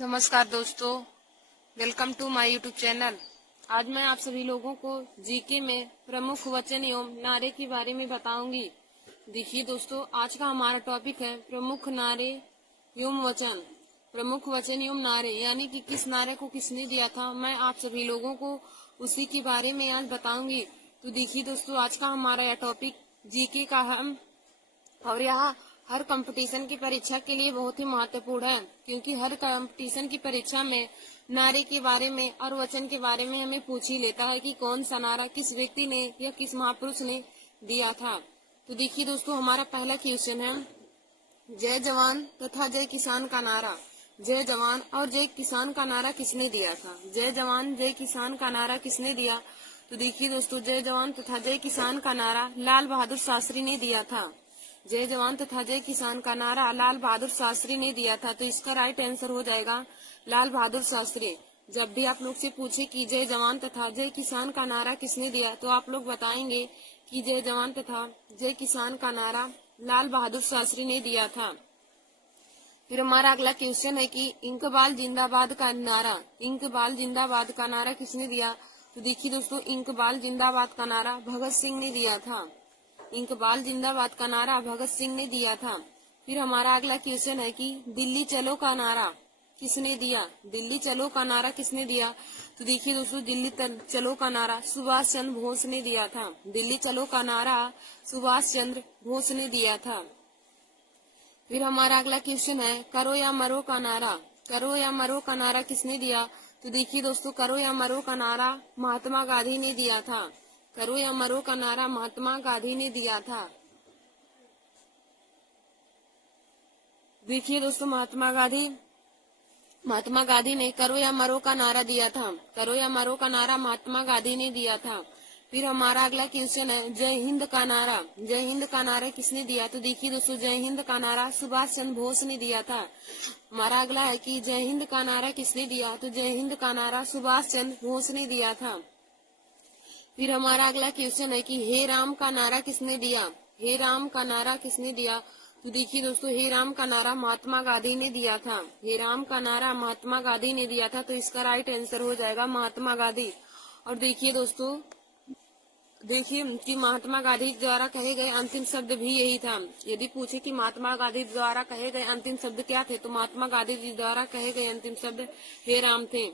नमस्कार दोस्तों, welcome to my YouTube channel. आज मैं आप सभी लोगों को जीके में प्रमुख वचन एवं नारे के बारे में बताऊंगी। देखिए दोस्तों, आज का हमारा टॉपिक है प्रमुख नारे एवं वचन। प्रमुख वचन एवं नारे यानी कि किस नारे को किसने दिया था, मैं आप सभी लोगों को उसी के बारे में आज बताऊंगी। तो देखिए दोस्तों, आज का हमारा यह टॉपिक जीके का है और यह हर कंपटीशन की परीक्षा के लिए बहुत ही महत्वपूर्ण है, क्योंकि हर कंपटीशन की परीक्षा में नारे के बारे में और वचन के बारे में हमें पूछ ही लेता है कि कौन सा नारा किस व्यक्ति ने या किस महापुरुष ने दिया था। तो देखिए दोस्तों, हमारा पहला क्वेश्चन है जय जवान तथा जय किसान का नारा। जय जवान और जय किसान का नारा किसने दिया था? जय जवान जय किसान का नारा किसने दिया? तो देखिए दोस्तों, जय जवान तथा जय किसान का नारा लाल बहादुर शास्त्री ने दिया था। जय जवान तथा जय किसान का नारा लाल बहादुर शास्त्री ने दिया था। तो इसका राइट आंसर हो जाएगा लाल बहादुर शास्त्री। जब भी आप लोग से पूछे कि जय जवान तथा जय किसान का नारा किसने दिया, तो आप लोग बताएंगे कि जय जवान तथा जय किसान का नारा लाल बहादुर शास्त्री ने दिया था। फिर हमारा अगला क्वेश्चन है कि इंकबाल जिंदाबाद का नारा, इंकबाल जिंदाबाद का नारा किसने दिया? तो देखिए दोस्तों, इंकबाल जिंदाबाद का नारा भगत सिंह ने दिया था। इंकबाल जिंदाबाद का नारा भगत सिंह ने दिया था। फिर हमारा अगला क्वेश्चन है कि दिल्ली चलो का नारा किसने दिया? दिल्ली चलो का नारा किसने दिया? तो देखिए दोस्तों, दिल्ली चलो का नारा सुभाष चंद्र बोस ने दिया था। दिल्ली चलो का नारा सुभाष चंद्र बोस ने दिया था। फिर हमारा अगला क्वेश्चन है करो या मरो का नारा, करो या मरो का नारा किसने दिया? तो देखिए दोस्तों, करो या मरो का नारा महात्मा गांधी ने दिया था। करो या मरो का नारा महात्मा गांधी ने दिया था। देखिए दोस्तों, महात्मा गांधी ने करो या मरो का नारा दिया था। करो या मरो का नारा महात्मा गांधी ने दिया था। फिर हमारा अगला क्वेश्चन है जय हिंद का नारा, जय हिंद का नारा किसने दिया? तो देखिए दोस्तों, जय हिंद का नारा सुभाष चंद्र बोस ने दिया था। हमारा अगला है कि जय हिंद का नारा किसने दिया? तो जय हिंद का नारा सुभाष चंद्र बोस ने दिया था। फिर हमारा अगला क्वेश्चन है कि हे राम का नारा किसने दिया? हे राम का नारा किसने दिया? तो देखिए दोस्तों, हे राम का नारा महात्मा गांधी ने दिया था। हे राम का नारा महात्मा गांधी ने दिया था। तो इसका राइट आंसर हो जाएगा महात्मा गांधी। और देखिए दोस्तों, देखिए कि महात्मा गांधी द्वारा कहे गए अंतिम शब्द भी यही था। यदि पूछे कि महात्मा गांधी द्वारा कहे गए अंतिम शब्द क्या थे, तो महात्मा गांधी जी द्वारा कहे गए अंतिम शब्द हे राम थे।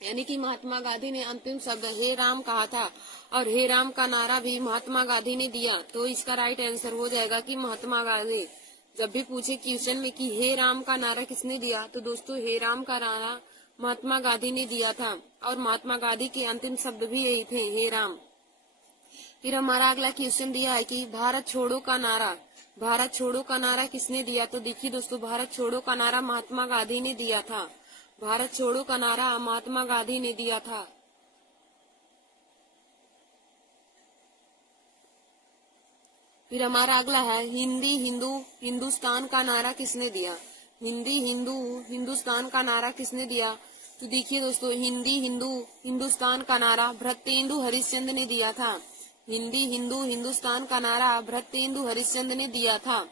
यानी कि महात्मा गांधी ने अंतिम शब्द हे राम कहा था और हे राम का नारा भी महात्मा गांधी ने दिया। तो इसका राइट आंसर हो जाएगा कि महात्मा गांधी। जब भी पूछे क्वेश्चन में कि हे राम का नारा किसने दिया, तो दोस्तों हे राम का नारा महात्मा गांधी ने दिया था और महात्मा गांधी के अंतिम शब्द भी यही थे, हे राम। फिर हमारा अगला क्वेश्चन दिया है कि भारत छोड़ो का नारा, भारत छोड़ो का नारा किसने दिया? तो देखिए दोस्तों, भारत छोड़ो का नारा महात्मा गांधी ने दिया था। भारत छोड़ो का नारा महात्मा गांधी ने दिया था। फिर हमारा अगला है हिंदी हिंदू हिंदुस्तान का नारा किसने दिया? हिंदी हिंदू हिंदुस्तान का नारा किसने दिया? तो देखिए दोस्तों, हिंदी हिंदू हिंदुस्तान का नारा भृत्येंदु हरिश्चंद्र ने दिया था। हिंदी हिंदू हिंदुस्तान का नारा भृत्येंदु हरिश्चंद्र ने दिया था।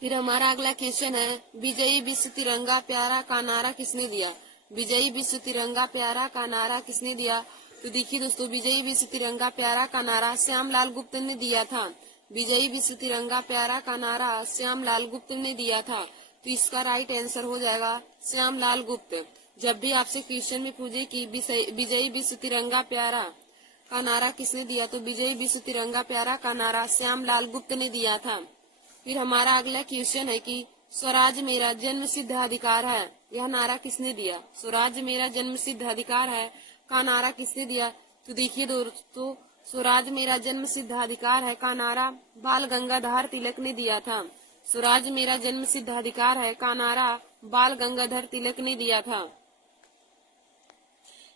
फिर हमारा अगला क्वेश्चन है विजयी विश्व तिरंगा प्यारा का नारा किसने दिया? विजयी विश्व तिरंगा प्यारा का नारा किसने दिया? तो देखिए दोस्तों, विजयी विश्व तिरंगा प्यारा का नारा श्यामलाल गुप्त ने दिया था। विजयी विश्व तिरंगा प्यारा का नारा श्यामलाल गुप्त ने दिया था। तो इसका राइट आंसर हो जाएगा श्यामलाल गुप्त। जब भी आपसे क्वेश्चन में पूछे कि विजयी विश्व तिरंगा प्यारा का नारा किसने दिया, तो विजयी विश्व तिरंगा प्यारा का नारा श्यामलाल गुप्त ने दिया था। फिर हमारा अगला क्वेश्चन है कि स्वराज मेरा जन्म सिद्ध अधिकार है, यह नारा किसने दिया? स्वराज मेरा जन्म सिद्ध अधिकार है का नारा किसने दिया? तो देखिए दोस्तों, स्वराज मेरा जन्म सिद्ध अधिकार है का नारा बाल गंगाधर तिलक ने दिया था। स्वराज मेरा जन्म सिद्ध अधिकार है का नारा बाल गंगाधर तिलक ने दिया था।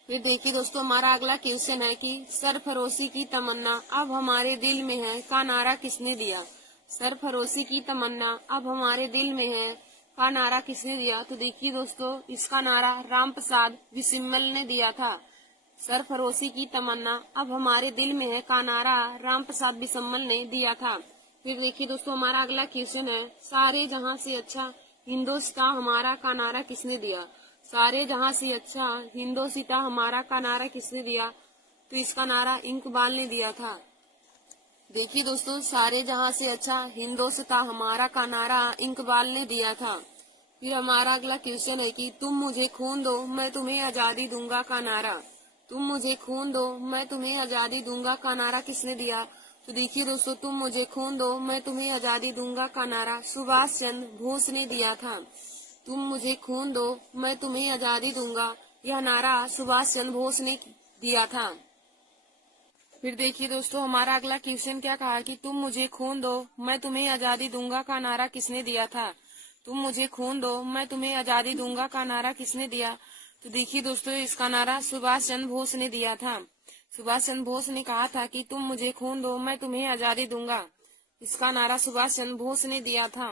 फिर देखिए दोस्तों, हमारा अगला क्वेश्चन है कि सरफरोशी की तमन्ना अब हमारे दिल में है का नारा किसने दिया? सरफरोशी की तमन्ना अब हमारे दिल में है का नारा किसने दिया? तो देखिए दोस्तों, इसका नारा राम प्रसाद बिस्मिल ने दिया था। सरफरोशी की तमन्ना अब हमारे दिल में है का नारा राम प्रसाद बिस्मिल ने दिया था। फिर देखिए दोस्तों, हमारा अगला क्वेश्चन है सारे जहां से अच्छा हिंदोसिता हमारा का नारा किसने दिया? सारे जहां से अच्छा हिंदोसिता हमारा का नारा किसने दिया? तो इसका नारा इकबाल ने दिया था। देखिए दोस्तों, सारे जहां से अच्छा हिंदोसिता हमारा का नारा इकबाल ने दिया था। फिर हमारा अगला क्वेश्चन है कि तुम मुझे खून दो मैं तुम्हें आजादी दूंगा का नारा। तुम मुझे खून दो मैं तुम्हें आजादी दूंगा का नारा किसने दिया? तो देखिए दोस्तों, तुम मुझे खून दो मैं तुम्हें आजादी दूंगा का नारा सुभाष चंद्र बोस ने दिया था। तुम मुझे खून दो मैं तुम्हें आजादी दूंगा, यह नारा सुभाष चंद्र बोस ने दिया था। फिर देखिए दोस्तों, हमारा अगला क्वेश्चन क्या कहा कि तुम मुझे खून दो मैं तुम्हें आजादी दूंगा का नारा किसने दिया था? तुम मुझे खून दो मैं तुम्हें आजादी दूंगा का नारा किसने दिया? तो देखिए दोस्तों, इसका नारा सुभाष चंद्र बोस ने दिया था। सुभाष चंद्र बोस ने कहा था कि तुम मुझे खून दो मैं तुम्हें आजादी दूंगा। इसका नारा सुभाष चंद्र बोस ने दिया था।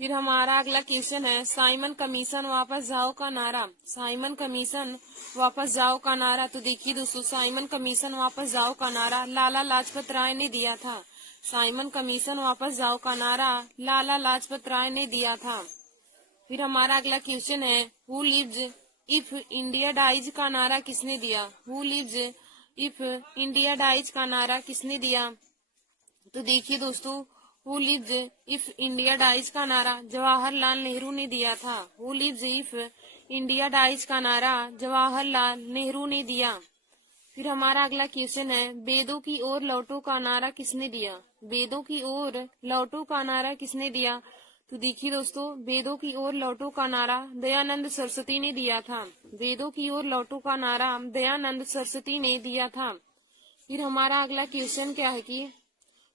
फिर हमारा अगला क्वेश्चन है साइमन कमीशन वापस जाओ का नारा। साइमन कमीशन वापस जाओ का नारा। तो देखिए दोस्तों, साइमन कमीशन वापस जाओ का नारा लाला लाजपत राय ने दिया था। साइमन कमीशन वापस जाओ का नारा लाला लाजपत राय ने दिया था। फिर हमारा अगला क्वेश्चन है who lives if India dies का नारा किसने दिया? Who lives if India dies का नारा किसने दिया? तो देखिए दोस्तों, who lives if India dies का नारा जवाहरलाल नेहरू ने दिया था। Who lives if India dies का नारा जवाहरलाल नेहरू ने दिया। फिर हमारा अगला क्वेश्चन है वेदों की ओर लौटो का नारा किसने दिया? वेदों की ओर लौटो का नारा किसने दिया? तो देखिए दोस्तों, वेदों की ओर लौटो का नारा दयानंद सरस्वती ने दिया था। वेदों की ओर लौटो का नारा दयानंद सरस्वती ने दिया था। फिर हमारा अगला क्वेश्चन क्या है कि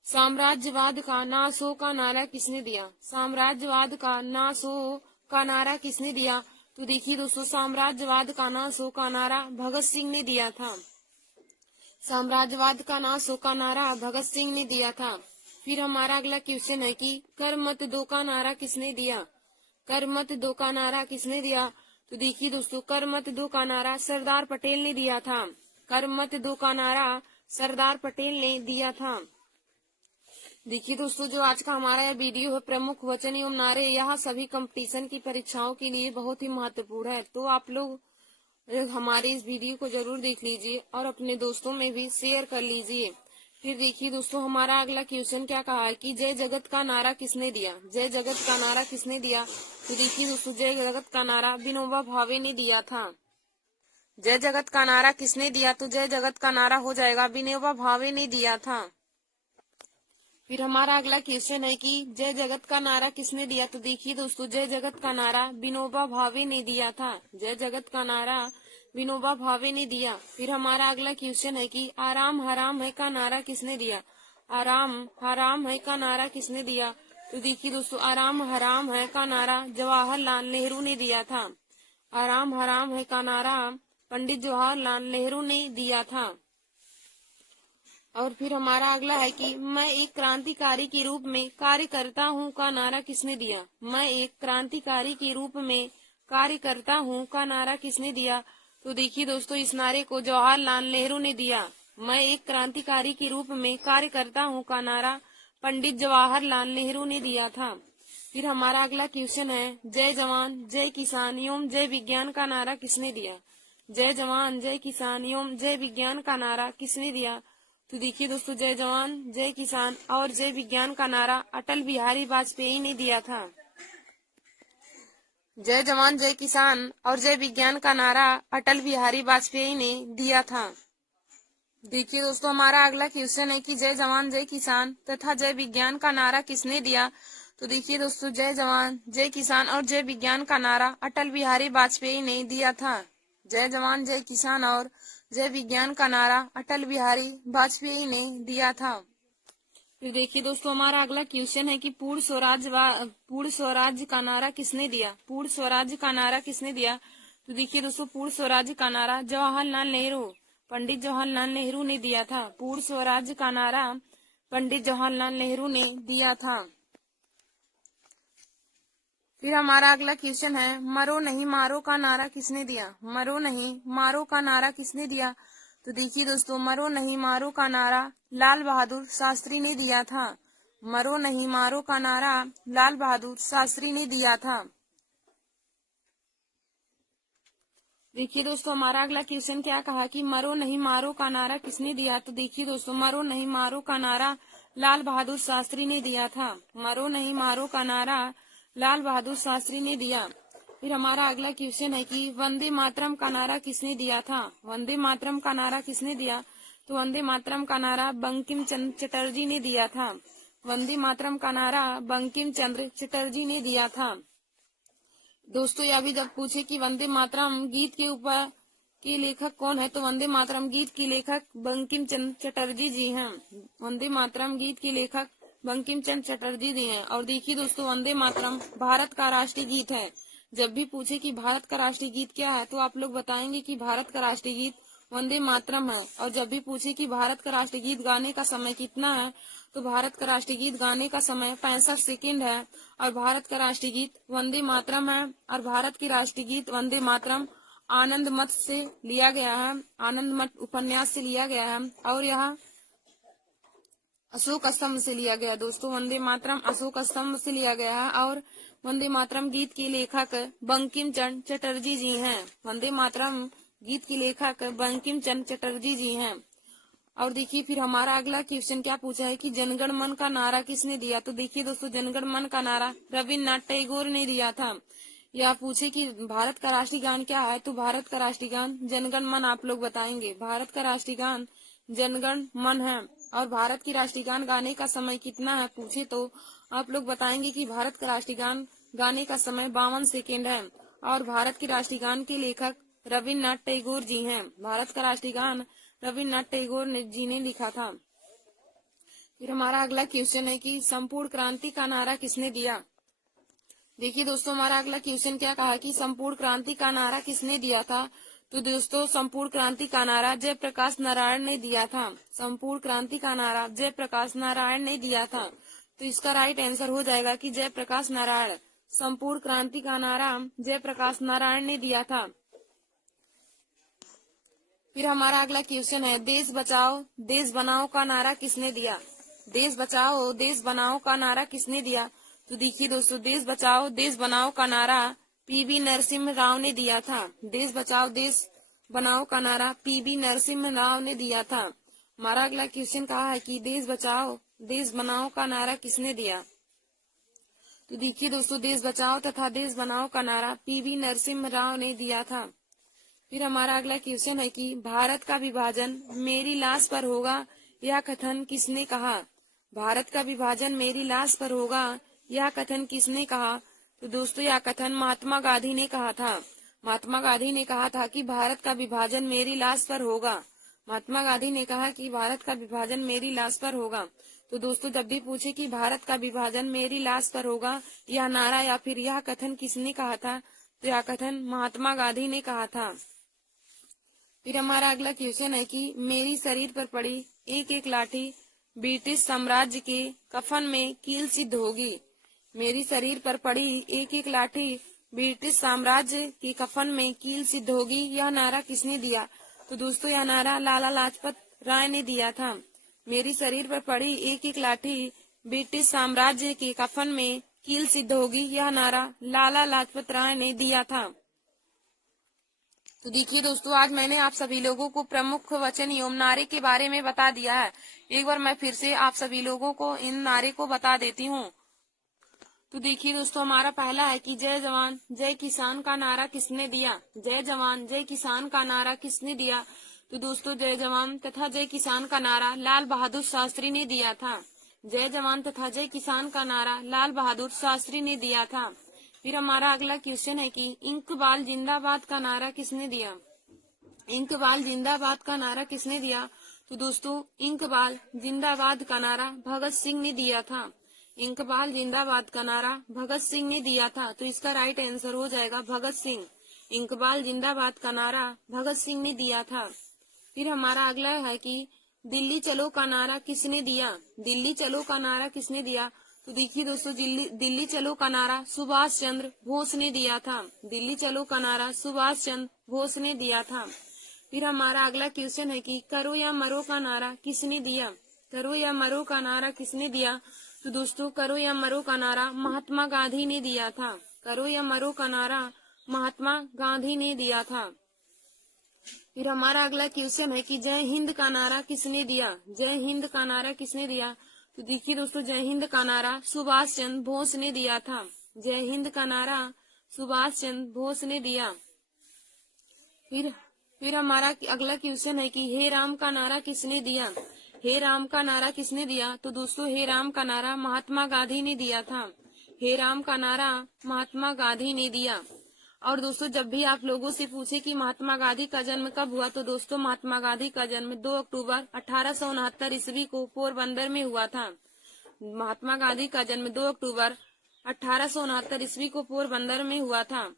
साम्राज्यवाद का नाश हो का नारा किसने दिया? साम्राज्यवाद का नाश हो का नारा किसने दिया? तो देखिए दोस्तों, साम्राज्यवाद का नाश हो का नारा भगत सिंह ने दिया था। साम्राज्यवाद का नाश हो का नारा भगत सिंह ने दिया था। फिर हमारा अगला क्वेश्चन है कि कर मत दो का नारा किसने दिया? कर मत दो का नारा किसने दिया? तो देखिए दोस्तों, कर मत दो का नारा सरदार पटेल ने दिया था। कर मत दो का नारा सरदार पटेल ने दिया था। देखिए दोस्तों, जो आज का हमारा यह वीडियो है प्रमुख वचन एवं नारे, यह सभी कंपटीशन की परीक्षाओं के लिए बहुत ही महत्वपूर्ण है। तो आप लोग हमारे इस वीडियो को जरूर देख लीजिए और अपने दोस्तों में भी शेयर कर लीजिए। फिर देखिए दोस्तों, हमारा अगला क्वेश्चन क्या कहा है कि जय जगत का नारा किसने दिया? जय जगत का नारा किसने दिया? तो देखिए दोस्तों, जय जगत का नारा विनोबा भावे ने दिया था। जय जगत का नारा किसने दिया? तो जय जगत का नारा हो जाएगा विनोबा भावे ने दिया था। फिर हमारा अगला क्वेश्चन है कि जय जगत का नारा किसने दिया? तो देखिए दोस्तों, जय जगत का नारा विनोबा भावे ने दिया था। जय जगत का नारा विनोबा भावे ने दिया। फिर हमारा अगला क्वेश्चन है कि आराम हराम है का नारा किसने दिया? आराम हराम है का नारा किसने दिया? तो देखिए दोस्तों, आराम हराम है का नारा जवाहरलाल नेहरू ने दिया था। आराम हराम है का नारा पंडित जवाहरलाल नेहरू ने दिया था। और फिर हमारा अगला है कि मैं एक क्रांतिकारी के रूप में कार्य करता हूँ का नारा किसने दिया? मैं एक क्रांतिकारी के रूप में कार्य करता हूँ का नारा किसने दिया? तो देखिए दोस्तों, इस नारे को जवाहरलाल नेहरू ने दिया। मैं एक क्रांतिकारी के रूप में कार्य करता हूँ का नारा पंडित जवाहरलाल नेहरू ने दिया था। फिर हमारा अगला क्वेश्चन है जय जवान जय किसान एवं जय विज्ञान का नारा किसने दिया? जय जवान जय किसान एवं जय विज्ञान का नारा किसने दिया? तो देखिए दोस्तों, जय जवान जय किसान और जय विज्ञान का नारा अटल बिहारी वाजपेयी ने दिया था। जय जवान जय किसान और जय विज्ञान का नारा अटल बिहारी वाजपेयी ने दिया था। देखिए दोस्तों, हमारा अगला क्वेश्चन है कि जय जवान जय किसान तथा जय विज्ञान का नारा किसने दिया? तो देखिए दोस्तों, जय जवान जय किसान और जय विज्ञान का नारा अटल बिहारी वाजपेयी ने दिया था। जय जवान जय किसान और जय विज्ञान का नारा अटल बिहारी वाजपेयी ने दिया था। फिर देखिए दोस्तों, हमारा अगला क्वेश्चन है कि पूर्ण स्वराज्य का नारा किसने दिया? पूर्ण स्वराज्य का नारा किसने दिया? तो देखिए दोस्तों, पूर्ण स्वराज्य का नारा जवाहरलाल नेहरू, पंडित जवाहरलाल नेहरू ने दिया था। पूर्ण स्वराज्य का नारा पंडित जवाहरलाल नेहरू ने दिया था। फिर हमारा अगला क्वेश्चन है मरो नहीं मारो का नारा किसने दिया? मरो नहीं मारो का नारा किसने दिया? तो देखिए दोस्तों, मरो नहीं मारो का नारा लाल बहादुर शास्त्री ने दिया था। मरो नहीं मारो का नारा लाल बहादुर शास्त्री ने दिया था। देखिए दोस्तों, हमारा अगला क्वेश्चन क्या कहा कि मरो नहीं मारो का नारा किसने दिया। तो देखिए दोस्तों, मरो नहीं मारो का नारा लाल बहादुर शास्त्री ने दिया था। मरो नहीं मारो का नारा लाल बहादुर शास्त्री ने दिया। फिर हमारा अगला क्वेश्चन है कि वंदे मातरम का नारा किसने दिया था। वंदे मातरम का नारा किसने दिया। तो वंदे मातरम का नारा बंकिम चंद्र चटर्जी ने दिया था। वंदे मातरम का नारा बंकिम चंद्र चटर्जी ने दिया था। दोस्तों, यह भी जब पूछे कि वंदे मातरम गीत के ऊपर के लेखक कौन है, तो वंदे मातरम गीत की लेखक बंकिम चंद्र चटर्जी जी हैं। वंदे मातरम गीत के लेखक बंकिम चंद्र चटर्जी जी हैं। और देखिए दोस्तों, वंदे मातरम भारत का राष्ट्रीय गीत है। जब भी पूछे कि भारत का राष्ट्रीय गीत क्या है, तो आप लोग बताएंगे कि भारत का राष्ट्रीय गीत वंदे मातरम है। और जब भी पूछे कि भारत का राष्ट्रीय गीत गाने का समय कितना है, तो भारत का राष्ट्रीय गीत गाने का समय 65 सेकंड है। और भारत का राष्ट्रीय गीत वंदे मातरम है। और भारत की राष्ट्रीय गीत वंदे मातरम आनंद मठ से लिया गया है, आनंद मठ उपन्यास से लिया गया है। और यह अशोक स्तंभ से लिया गया। दोस्तों, वंदे मातरम अशोक स्तंभ से लिया गया है। और वंदे मातरम गीत के लेखक बंकिम चंद्र चटर्जी जी हैं। वंदे मातरम गीत के लेखक बंकिम चंद्र चटर्जी जी हैं। और देखिए, फिर हमारा अगला क्वेश्चन क्या पूछा है कि जनगण मन का नारा किसने दिया। तो देखिए दोस्तों, जनगण मन का नारा रविन्द्रनाथ टैगोर ने दिया था। या पूछे कि भारत का राष्ट्रीय गान क्या है, तो भारत का राष्ट्रीय गान जनगण मन आप लोग बताएंगे। भारत का राष्ट्रीय गान जनगण मन है। और भारत की राष्ट्रीय गान गाने का समय कितना है पूछे, तो आप लोग बताएंगे कि भारत का राष्ट्रीय गान गाने का समय 52 सेकेंड है। और भारत के राष्ट्रीय गान के लेखक रविन्द्रनाथ टैगोर जी हैं। भारत का राष्ट्रीय गान रविन्द्रनाथ टैगोर जी ने लिखा था। फिर हमारा अगला क्वेश्चन है कि संपूर्ण क्रांति का नारा किसने दिया। देखिए दोस्तों, हमारा अगला क्वेश्चन क्या कहा कि संपूर्ण क्रांति का नारा किसने दिया था। तो दोस्तों, संपूर्ण क्रांति का नारा जयप्रकाश नारायण ने दिया था। संपूर्ण क्रांति का नारा जयप्रकाश नारायण ने दिया था। तो इसका राइट आंसर हो जाएगा कि जयप्रकाश नारायण। संपूर्ण क्रांति का नारा जयप्रकाश नारायण ने दिया था। फिर हमारा अगला क्वेश्चन है देश बचाओ देश बनाओ का नारा किसने दिया। देश बचाओ देश बनाओ का नारा किसने दिया। तो देखिए दोस्तों, देश बचाओ देश बनाओ का नारा पीवी नरसिम्हा राव ने दिया था। देश बचाओ देश बनाओ का नारा पीवी नरसिम्हा राव ने दिया था। हमारा अगला क्वेश्चन कहा है कि देश बचाओ देश बनाओ का नारा किसने दिया। तो देखिए दोस्तों, देश बचाओ तथा देश बनाओ का नारा पीवी नरसिम्हा राव ने दिया था। फिर हमारा अगला क्वेश्चन है कि भारत का विभाजन मेरी लाश पर होगा, यह कथन किसने कहा। भारत का विभाजन मेरी लाश पर होगा, यह कथन किसने कहा। तो दोस्तों, यह कथन महात्मा गांधी ने कहा था। महात्मा गांधी ने कहा था कि भारत का विभाजन मेरी लाश पर होगा। महात्मा गांधी ने कहा कि भारत का विभाजन मेरी लाश पर होगा। तो दोस्तों, जब भी पूछे कि भारत का विभाजन मेरी लाश पर होगा, यह नारा या फिर यह कथन किसने कहा था, तो यह कथन महात्मा गांधी ने कहा था। फिर हमारा अगला क्वेश्चन है कि मेरी शरीर पर पड़ी एक एक लाठी ब्रिटिश साम्राज्य के कफन में कील सिद्ध होगी। मेरी शरीर पर पड़ी एक एक लाठी ब्रिटिश साम्राज्य के कफन में कील सिद्ध होगी, यह नारा किसने दिया। तो दोस्तों, यह नारा लाला लाजपत राय ने दिया था। मेरी शरीर पर पड़ी एक एक लाठी ब्रिटिश साम्राज्य के कफन में कील सिद्ध होगी, यह नारा लाला लाजपत राय ने दिया था। तो देखिए दोस्तों, आज मैंने आप सभी लोगों को प्रमुख वचन एवं नारे के बारे में बता दिया है। एक बार मैं फिर से आप सभी लोगों को इन नारे को बता देती हूँ। तो देखिए दोस्तों, हमारा पहला है कि जय जवान जय किसान का नारा किसने दिया। जय जवान जय किसान का नारा किसने दिया। तो दोस्तों, जय जवान तथा जय किसान का नारा लाल बहादुर शास्त्री ने दिया था। जय जवान तथा जय किसान का नारा लाल बहादुर शास्त्री ने दिया था। फिर हमारा अगला क्वेश्चन है कि इंकबाल जिंदाबाद का नारा किसने दिया। इंकबाल जिंदाबाद का नारा किसने दिया। तो दोस्तों, इंकबाल जिंदाबाद का नारा भगत सिंह ने दिया था। इंकबाल जिंदाबाद का नारा भगत सिंह ने दिया था। तो इसका राइट आंसर हो जाएगा भगत सिंह। इंकबाल जिंदाबाद का नारा भगत सिंह ने दिया था। फिर हमारा अगला है कि दिल्ली चलो का नारा किसने दिया। दिल्ली चलो का नारा किसने दिया। तो देखिए दोस्तों, दिल्ली चलो का नारा सुभाष चंद्र बोस ने दिया था। दिल्ली चलो का नारा सुभाष चंद्र बोस ने दिया था। फिर हमारा अगला क्वेश्चन है कि करो या मरो का नारा किसने दिया। करो या मरो का नारा किसने दिया। तो दोस्तों करो या मरो का नारा महात्मा गांधी ने दिया था। करो या मरो का नारा महात्मा गांधी ने दिया था। फिर हमारा अगला क्वेश्चन है कि जय हिंद का नारा किसने दिया। जय हिंद का नारा किसने दिया। तो देखिए दोस्तों, जय हिंद का नारा सुभाष चंद्र बोस ने दिया था। जय हिंद का नारा सुभाष चंद्र बोस ने दिया। फिर हमारा अगला क्वेश्चन है कि हे राम का नारा किसने दिया। हे राम का नारा किसने दिया। तो दोस्तों हे राम का नारा महात्मा गांधी ने दिया था। हे राम का नारा महात्मा गांधी ने दिया। और दोस्तों जब भी आप लोगों से पूछे कि महात्मा गांधी का जन्म कब हुआ, तो दोस्तों महात्मा गांधी का जन्म 2 अक्टूबर 1869 ईस्वी को पोरबंदर में हुआ था। महात्मा गांधी का जन्म 2 अक्टूबर 1869 ईस्वी को पोरबंदर में हुआ था।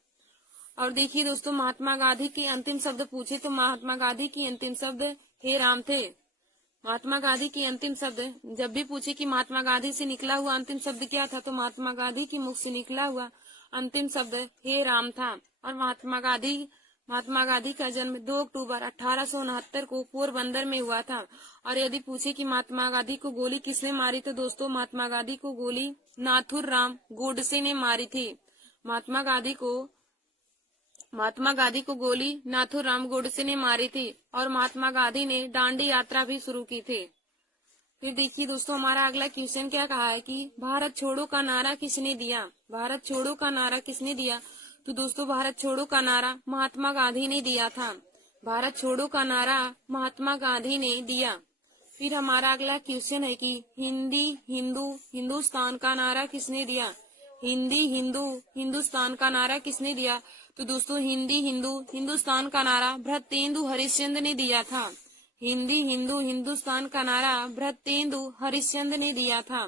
और देखिए दोस्तों, महात्मा गांधी के अंतिम शब्द पूछे तो महात्मा गांधी की अंतिम शब्द हे राम थे। महात्मा गांधी की अंतिम शब्द जब भी पूछे कि महात्मा गांधी से निकला हुआ अंतिम शब्द क्या था, तो महात्मा गांधी की मुख से निकला हुआ अंतिम शब्द हे राम था। और महात्मा गांधी का जन्म 2 अक्टूबर 1869 को पोरबंदर में हुआ था। और यदि पूछे कि महात्मा गांधी को गोली किसने मारी, तो दोस्तों महात्मा गांधी को गोली नाथुराम गोडसे ने मारी थी। महात्मा गांधी को गोली नाथुराम गोडसे ने मारी थी। और महात्मा गांधी ने दांडी यात्रा भी शुरू की थी। फिर देखिए दोस्तों, हमारा अगला क्वेश्चन क्या कहा है कि भारत छोड़ो का नारा किसने दिया। भारत छोड़ो का नारा किसने दिया। तो दोस्तों भारत छोड़ो का नारा महात्मा गांधी ने दिया था। भारत छोड़ो का नारा महात्मा गांधी ने दिया। फिर हमारा अगला क्वेश्चन है कि हिंदी हिंदू हिंदुस्तान का नारा किसने दिया। हिंदी हिंदू हिंदुस्तान का नारा किसने दिया। तो दोस्तों हिंदी हिंदू हिंदुस्तान का नारा भरतेंदु हरिश्चंद्र ने दिया था। हिंदी हिंदू हिंदुस्तान का नारा भरतेंदु हरिश्चंद्र ने दिया था।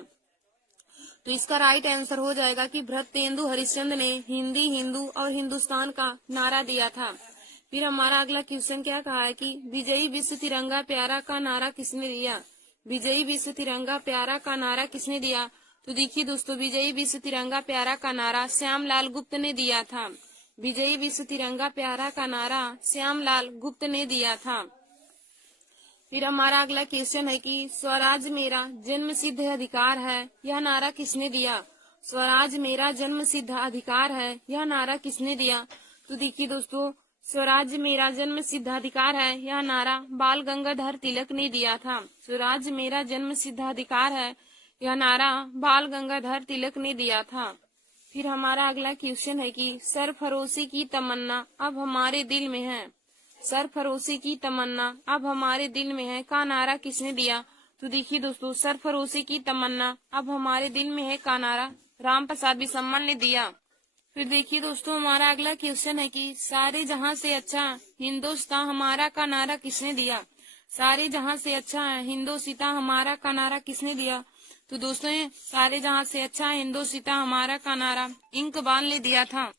तो इसका राइट आंसर हो जाएगा कि भरतेंदु हरिश्चंद्र ने हिंदी हिंदू और हिंदुस्तान का नारा दिया था। फिर हमारा अगला क्वेश्चन क्या कहा है कि विजयी विश्व तिरंगा प्यारा का नारा किसने दिया। विजयी विश्व तिरंगा प्यारा का नारा किसने दिया। तो देखिए दोस्तों, विजयी विश्व तिरंगा प्यारा का नारा श्यामलाल गुप्त ने दिया था। विजयी विश्व तिरंगा प्यारा का नारा श्यामलाल गुप्त ने दिया था। फिर हमारा अगला क्वेश्चन है कि स्वराज मेरा जन्म सिद्ध अधिकार है, यह नारा किसने दिया। स्वराज मेरा जन्म सिद्ध अधिकार है, यह नारा किसने दिया। तो देखिए दोस्तों, स्वराज मेरा जन्म सिद्ध अधिकार है, यह नारा बाल गंगाधर तिलक ने दिया था। स्वराज मेरा जन्म सिद्ध अधिकार है, यह नारा बाल गंगाधर तिलक ने दिया था। फिर हमारा अगला क्वेश्चन है कि सरफरोशी की तमन्ना अब हमारे दिल में है। सरफरोशी की तमन्ना अब हमारे दिल में है का नारा किसने दिया। तो देखिए दोस्तों, सरफरोशी की तमन्ना अब हमारे दिल में है का नारा राम प्रसाद बिस्मिल ने दिया। फिर देखिए दोस्तों, हमारा अगला क्वेश्चन है कि सारे जहां से अच्छा हिंदुस्तान हमारा का नारा किसने दिया। सारे जहां से अच्छा हिंदुस्तान हमारा का नारा किसने दिया। तो दोस्तों, सारे जहां से अच्छा हिंदुस्तान हमारा का नारा इकबाल ने दिया था।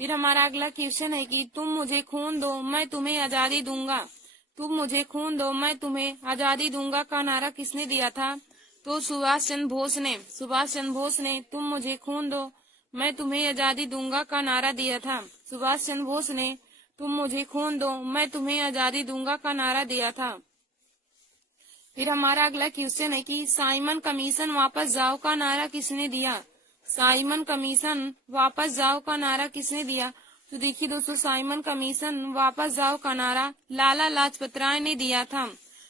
फिर हमारा अगला क्वेश्चन है कि तुम मुझे खून दो मैं तुम्हें आजादी दूंगा। तुम मुझे खून दो मैं तुम्हें आजादी दूंगा का नारा किसने दिया था। तो सुभाष चंद्र बोस ने। सुभाष चंद्र बोस ने तुम मुझे खून दो मैं तुम्हें आजादी दूंगा का नारा दिया था। सुभाष चंद्र बोस ने तुम मुझे खून दो मैं तुम्हें आजादी दूंगा का नारा दिया था। फिर हमारा अगला क्वेश्चन है कि साइमन कमीशन वापस जाओ का नारा किसने दिया। साइमन कमीशन वापस जाओ का नारा किसने दिया। तो देखिए दोस्तों, साइमन कमीशन वापस जाओ का नारा लाला लाजपत राय ने दिया था।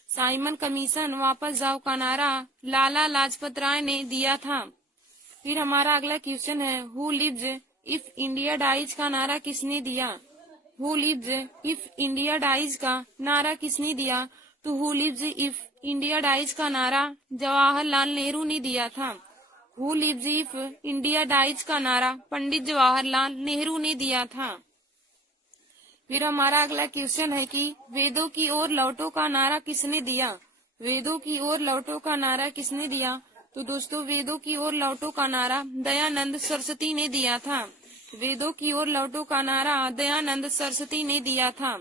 साइमन कमीशन वापस जाओ का नारा लाला लाजपत राय ने दिया था। फिर हमारा अगला क्वेश्चन है who lives if India dies का नारा किसने दिया। Who lives if India dies का नारा किसने दिया। तो who lives if India dies का नारा जवाहरलाल नेहरू ने दिया था। Who lives if India dies का नारा पंडित जवाहरलाल नेहरू ने दिया था। फिर हमारा अगला क्वेश्चन है कि वेदों की ओर लौटो का नारा किसने दिया। वेदों की ओर लौटो का नारा किसने दिया। तो दोस्तों, वेदों की ओर लौटो का नारा दयानंद सरस्वती ने दिया था। वेदों की ओर लौटो का नारा दयानंद सरस्वती ने दिया था।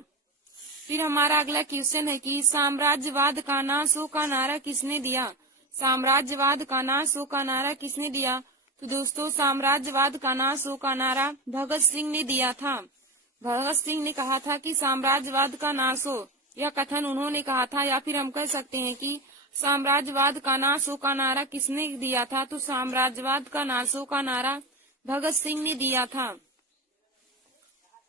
फिर हमारा अगला क्वेश्चन है कि साम्राज्यवाद का नाश हो का नारा किसने दिया। साम्राज्यवाद का नाश हो का नारा किसने दिया। तो दोस्तों, साम्राज्यवाद का नाश हो का नारा भगत सिंह ने दिया था। भगत सिंह ने कहा था कि साम्राज्यवाद का नाश हो, यह कथन उन्होंने कहा था, या फिर हम कह सकते हैं कि साम्राज्यवाद का नाश हो का नारा किसने दिया था? तो साम्राज्यवाद का नाश हो का नारा भगत सिंह ने दिया था।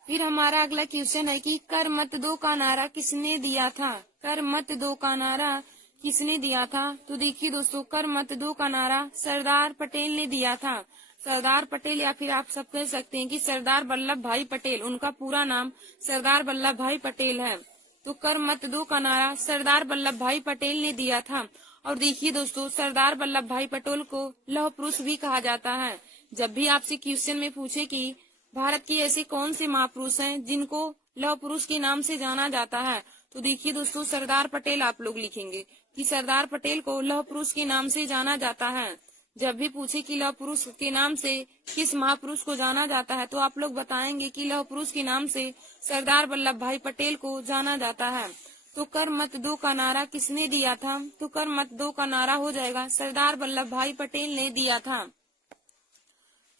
फिर हमारा अगला क्वेश्चन है कि कर मत दो का नारा किसने दिया था? कर मत दो का नारा किसने दिया था? तो देखिए दोस्तों, कर मत दो का नारा सरदार पटेल ने दिया था। सरदार पटेल, या फिर आप सब कह सकते हैं कि सरदार वल्लभ भाई पटेल, उनका पूरा नाम सरदार वल्लभ भाई पटेल है। तो कर मत दो का नारा सरदार वल्लभ भाई पटेल ने दिया था। और देखिए दोस्तों, सरदार वल्लभ भाई पटेल को लौह पुरुष भी कहा जाता है। जब भी आपसे क्वेश्चन में पूछे कि भारत के ऐसे कौन से महापुरुष हैं जिनको लौह पुरुष के नाम से जाना जाता है, तो देखिए दोस्तों, सरदार पटेल आप लोग लिखेंगे कि सरदार पटेल को लौह पुरुष के नाम से जाना जाता है। जब भी पूछे कि लौह पुरुष के नाम से किस महापुरुष को जाना जाता है, तो आप लोग बताएंगे कि लौह पुरुष के नाम से सरदार वल्लभ भाई पटेल को जाना जाता है। तो कर मत दो का नारा किसने दिया था? तो कर मत दो का नारा हो जाएगा सरदार वल्लभ भाई पटेल ने दिया था।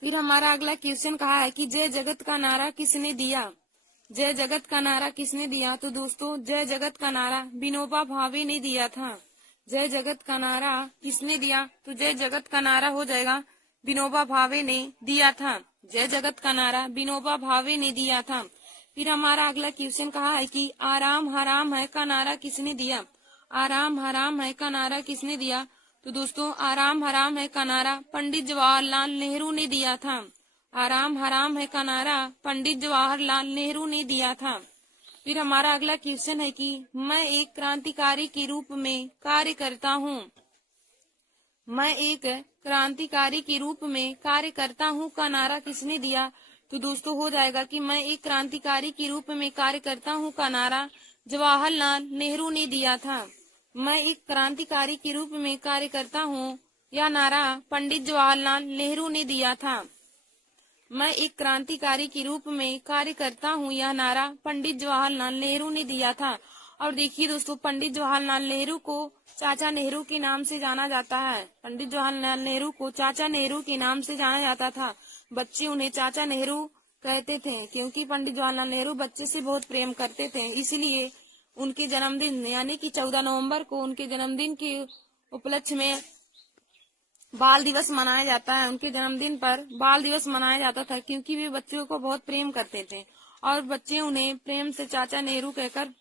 फिर हमारा अगला क्वेश्चन कहा है कि जय जगत का नारा किसने दिया? जय जगत का नारा किसने दिया? तो दोस्तों, जय जगत का नारा विनोबा भावे ने दिया था। जय जगत का नारा किसने दिया? तो जय जगत का नारा हो जाएगा विनोबा भावे ने दिया था। जय जगत का नारा विनोबा भावे ने दिया था। फिर हमारा अगला क्वेश्चन कहा है कि आराम हराम है का नारा किसने दिया? आराम हराम है का नारा किसने दिया? तो दोस्तों, आराम हराम है का नारा पंडित जवाहरलाल नेहरू ने दिया था। आराम हराम है का नारा पंडित जवाहरलाल नेहरू ने दिया था। फिर हमारा अगला क्वेश्चन है कि मैं एक क्रांतिकारी के रूप में कार्य करता हूँ। मैं एक क्रांतिकारी के रूप में कार्य करता हूँ का नारा किसने दिया? तो दोस्तों, हो जाएगा कि मैं एक क्रांतिकारी के रूप में कार्य करता हूँ का नारा जवाहरलाल नेहरू ने दिया था। मैं एक क्रांतिकारी के रूप में कार्य करता हूँ, यह नारा पंडित जवाहरलाल नेहरू ने दिया था। मैं एक क्रांतिकारी के रूप में कार्य करता हूँ, यह नारा पंडित जवाहरलाल नेहरू ने दिया था। और देखिए दोस्तों, पंडित जवाहरलाल नेहरू को चाचा नेहरू के नाम से जाना जाता है। पंडित जवाहरलाल नेहरू को चाचा नेहरू के नाम से जाना जाता था। बच्चे उन्हें चाचा नेहरू कहते थे, क्योंकि पंडित जवाहरलाल नेहरू बच्चे से बहुत प्रेम करते थे। इसलिए उनके जन्मदिन यानी कि 14 नवंबर को उनके जन्मदिन के उपलक्ष्य में बाल दिवस मनाया जाता है। उनके जन्मदिन पर बाल दिवस मनाया जाता था, क्योंकि वे बच्चों को बहुत प्रेम करते थे और बच्चे उन्हें प्रेम से चाचा नेहरू कहकर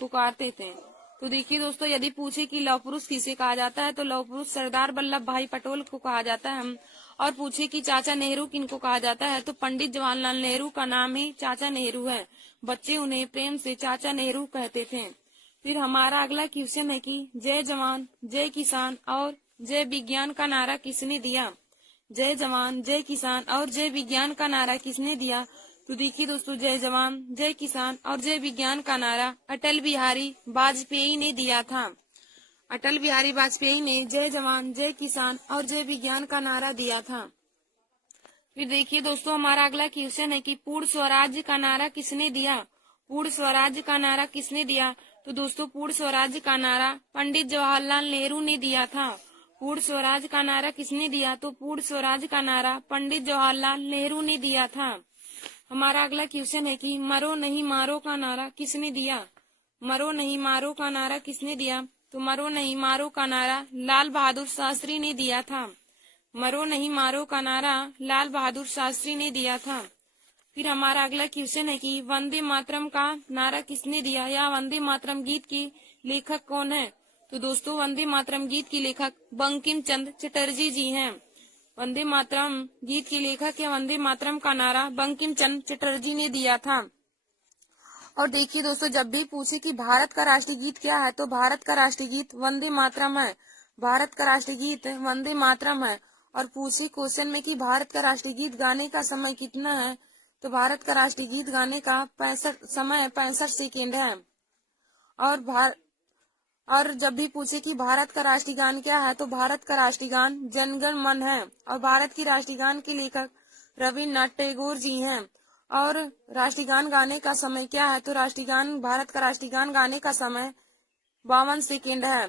पुकारते थे। तो देखिए दोस्तों, यदि पूछे कि लौह पुरुष किसे कहा जाता है, तो लौह पुरुष सरदार वल्लभ भाई पटेल को कहा जाता है। और पूछे कि चाचा नेहरू किनको कहा जाता है, तो पंडित जवाहरलाल नेहरू का नाम ही चाचा नेहरू है। बच्चे उन्हें प्रेम से चाचा नेहरू कहते थे। फिर हमारा अगला क्वेश्चन है कि जय जवान जय किसान और जय विज्ञान का नारा किसने दिया? जय जवान जय किसान और जय विज्ञान का नारा किसने दिया? तो देखिए दोस्तों, जय जवान जय किसान और जय विज्ञान का नारा अटल बिहारी वाजपेयी ने दिया था। अटल बिहारी वाजपेयी ने जय जवान जय किसान और जय विज्ञान का नारा दिया था। फिर देखिए दोस्तों, हमारा अगला क्वेश्चन है कि पूर्ण स्वराज्य का नारा किसने दिया? पूर्ण स्वराज्य का नारा किसने दिया? तो दोस्तों, पूर्ण स्वराज्य का नारा पंडित जवाहरलाल नेहरू ने दिया था। पूर्ण स्वराज्य का नारा किसने दिया? तो पूर्ण स्वराज्य का नारा पंडित जवाहरलाल नेहरू ने दिया था। हमारा अगला क्वेश्चन है कि मरो नहीं मारो का नारा किसने दिया? मरो नहीं मारो का नारा किसने दिया? तो मरो नहीं मारो का नारा लाल बहादुर शास्त्री ने दिया था। मरो नहीं मारो का नारा लाल बहादुर शास्त्री ने दिया था। फिर हमारा अगला क्वेश्चन है कि वंदे मातरम का नारा किसने दिया, या वंदे मातरम गीत की लेखक कौन है? तो दोस्तों, वंदे मातरम गीत की लेखक बंकिम चंद्र चटर्जी जी हैं। वंदे मातरम गीत की लेखक या वंदे मातरम का नारा बंकिम चंद्र चटर्जी ने दिया था। और देखिए दोस्तों, जब भी पूछे कि भारत का राष्ट्रीय गीत क्या है, तो भारत का राष्ट्रीय गीत वंदे मातरम है। भारत का राष्ट्रीय गीत वंदे मातरम है। और पूछे क्वेश्चन में कि भारत का राष्ट्रीय गीत गाने का समय कितना है, तो भारत का राष्ट्रीय गीत गाने का 65 सेकेंड है। और जब भी पूछे कि भारत का राष्ट्रीय गान क्या है, तो भारत का राष्ट्रीय गान जन गण मन है। और भारत की राष्ट्रीय गान के लेखक रविन्द्रनाथ टैगोर जी हैं। और राष्ट्रीय गान गाने का समय क्या है, तो भारत का राष्ट्रीय गान गाने का समय 52 सेकेंड है।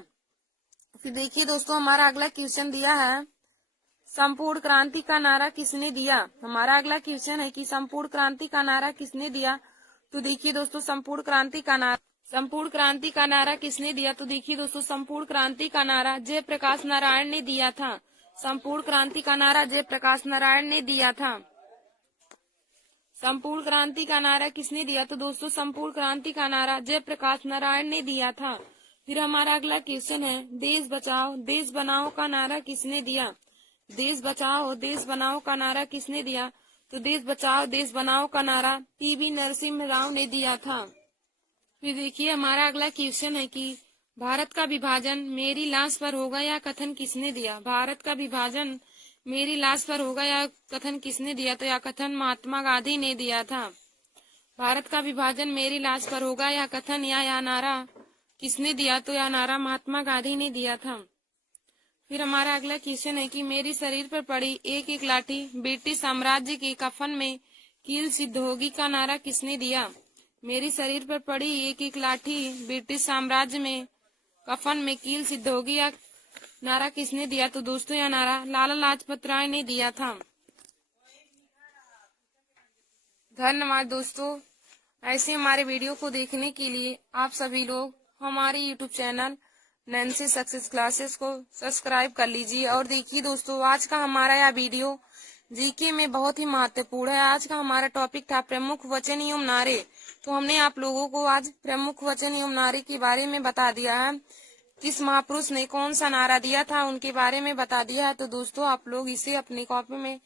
फिर देखिए दोस्तों, हमारा अगला क्वेश्चन दिया है संपूर्ण क्रांति का नारा किसने दिया? हमारा अगला क्वेश्चन है कि संपूर्ण क्रांति का नारा किसने दिया? तो देखिए दोस्तों, संपूर्ण क्रांति का नारा संपूर्ण क्रांति का नारा किसने दिया? तो देखिए दोस्तों, संपूर्ण क्रांति का नारा जयप्रकाश नारायण ने दिया था। संपूर्ण क्रांति का नारा जयप्रकाश नारायण ने दिया था। संपूर्ण क्रांति का नारा किसने दिया? तो दोस्तों, संपूर्ण क्रांति का नारा जयप्रकाश नारायण ने दिया था। फिर हमारा अगला क्वेश्चन है, देश बचाओ देश बनाओ का नारा किसने दिया? देश बचाओ देश बनाओ का नारा किसने दिया? तो देश बचाओ देश बनाओ का नारा पीवी नरसिम्हा राव ने दिया था। फिर देखिए हमारा अगला क्वेश्चन है कि भारत का विभाजन मेरी लाश पर होगा या कथन किसने दिया? भारत का विभाजन मेरी लाश पर होगा या कथन किसने दिया? तो यह कथन महात्मा गांधी ने दिया था। भारत का विभाजन मेरी लाश पर होगा या कथन या नारा किसने दिया? तो यह नारा महात्मा गांधी ने दिया था। फिर हमारा अगला क्वेश्चन है कि मेरी शरीर पर पड़ी एक एक लाठी ब्रिटिश साम्राज्य के कफन में कील सिद्ध होगी का नारा किसने दिया? मेरी शरीर पर पड़ी एक एक लाठी ब्रिटिश साम्राज्य में कफन में कील सिद्ध होगी या नारा किसने दिया? तो दोस्तों, यह नारा लाला लाजपत राय ने दिया था। धन्यवाद दोस्तों। ऐसे हमारे वीडियो को देखने के लिए आप सभी लोग हमारे YouTube channel Nancy success classes को सब्सक्राइब कर लीजिए। और देखिए दोस्तों, आज का हमारा यह वीडियो जीके में बहुत ही महत्वपूर्ण है। आज का हमारा टॉपिक था प्रमुख वचन एवं नारे। तो हमने आप लोगों को आज प्रमुख वचन एवं नारे के बारे में बता दिया है। किस महापुरुष ने कौन सा नारा दिया था उनके बारे में बता दिया है। तो दोस्तों, आप लोग इसे अपनी कॉपी में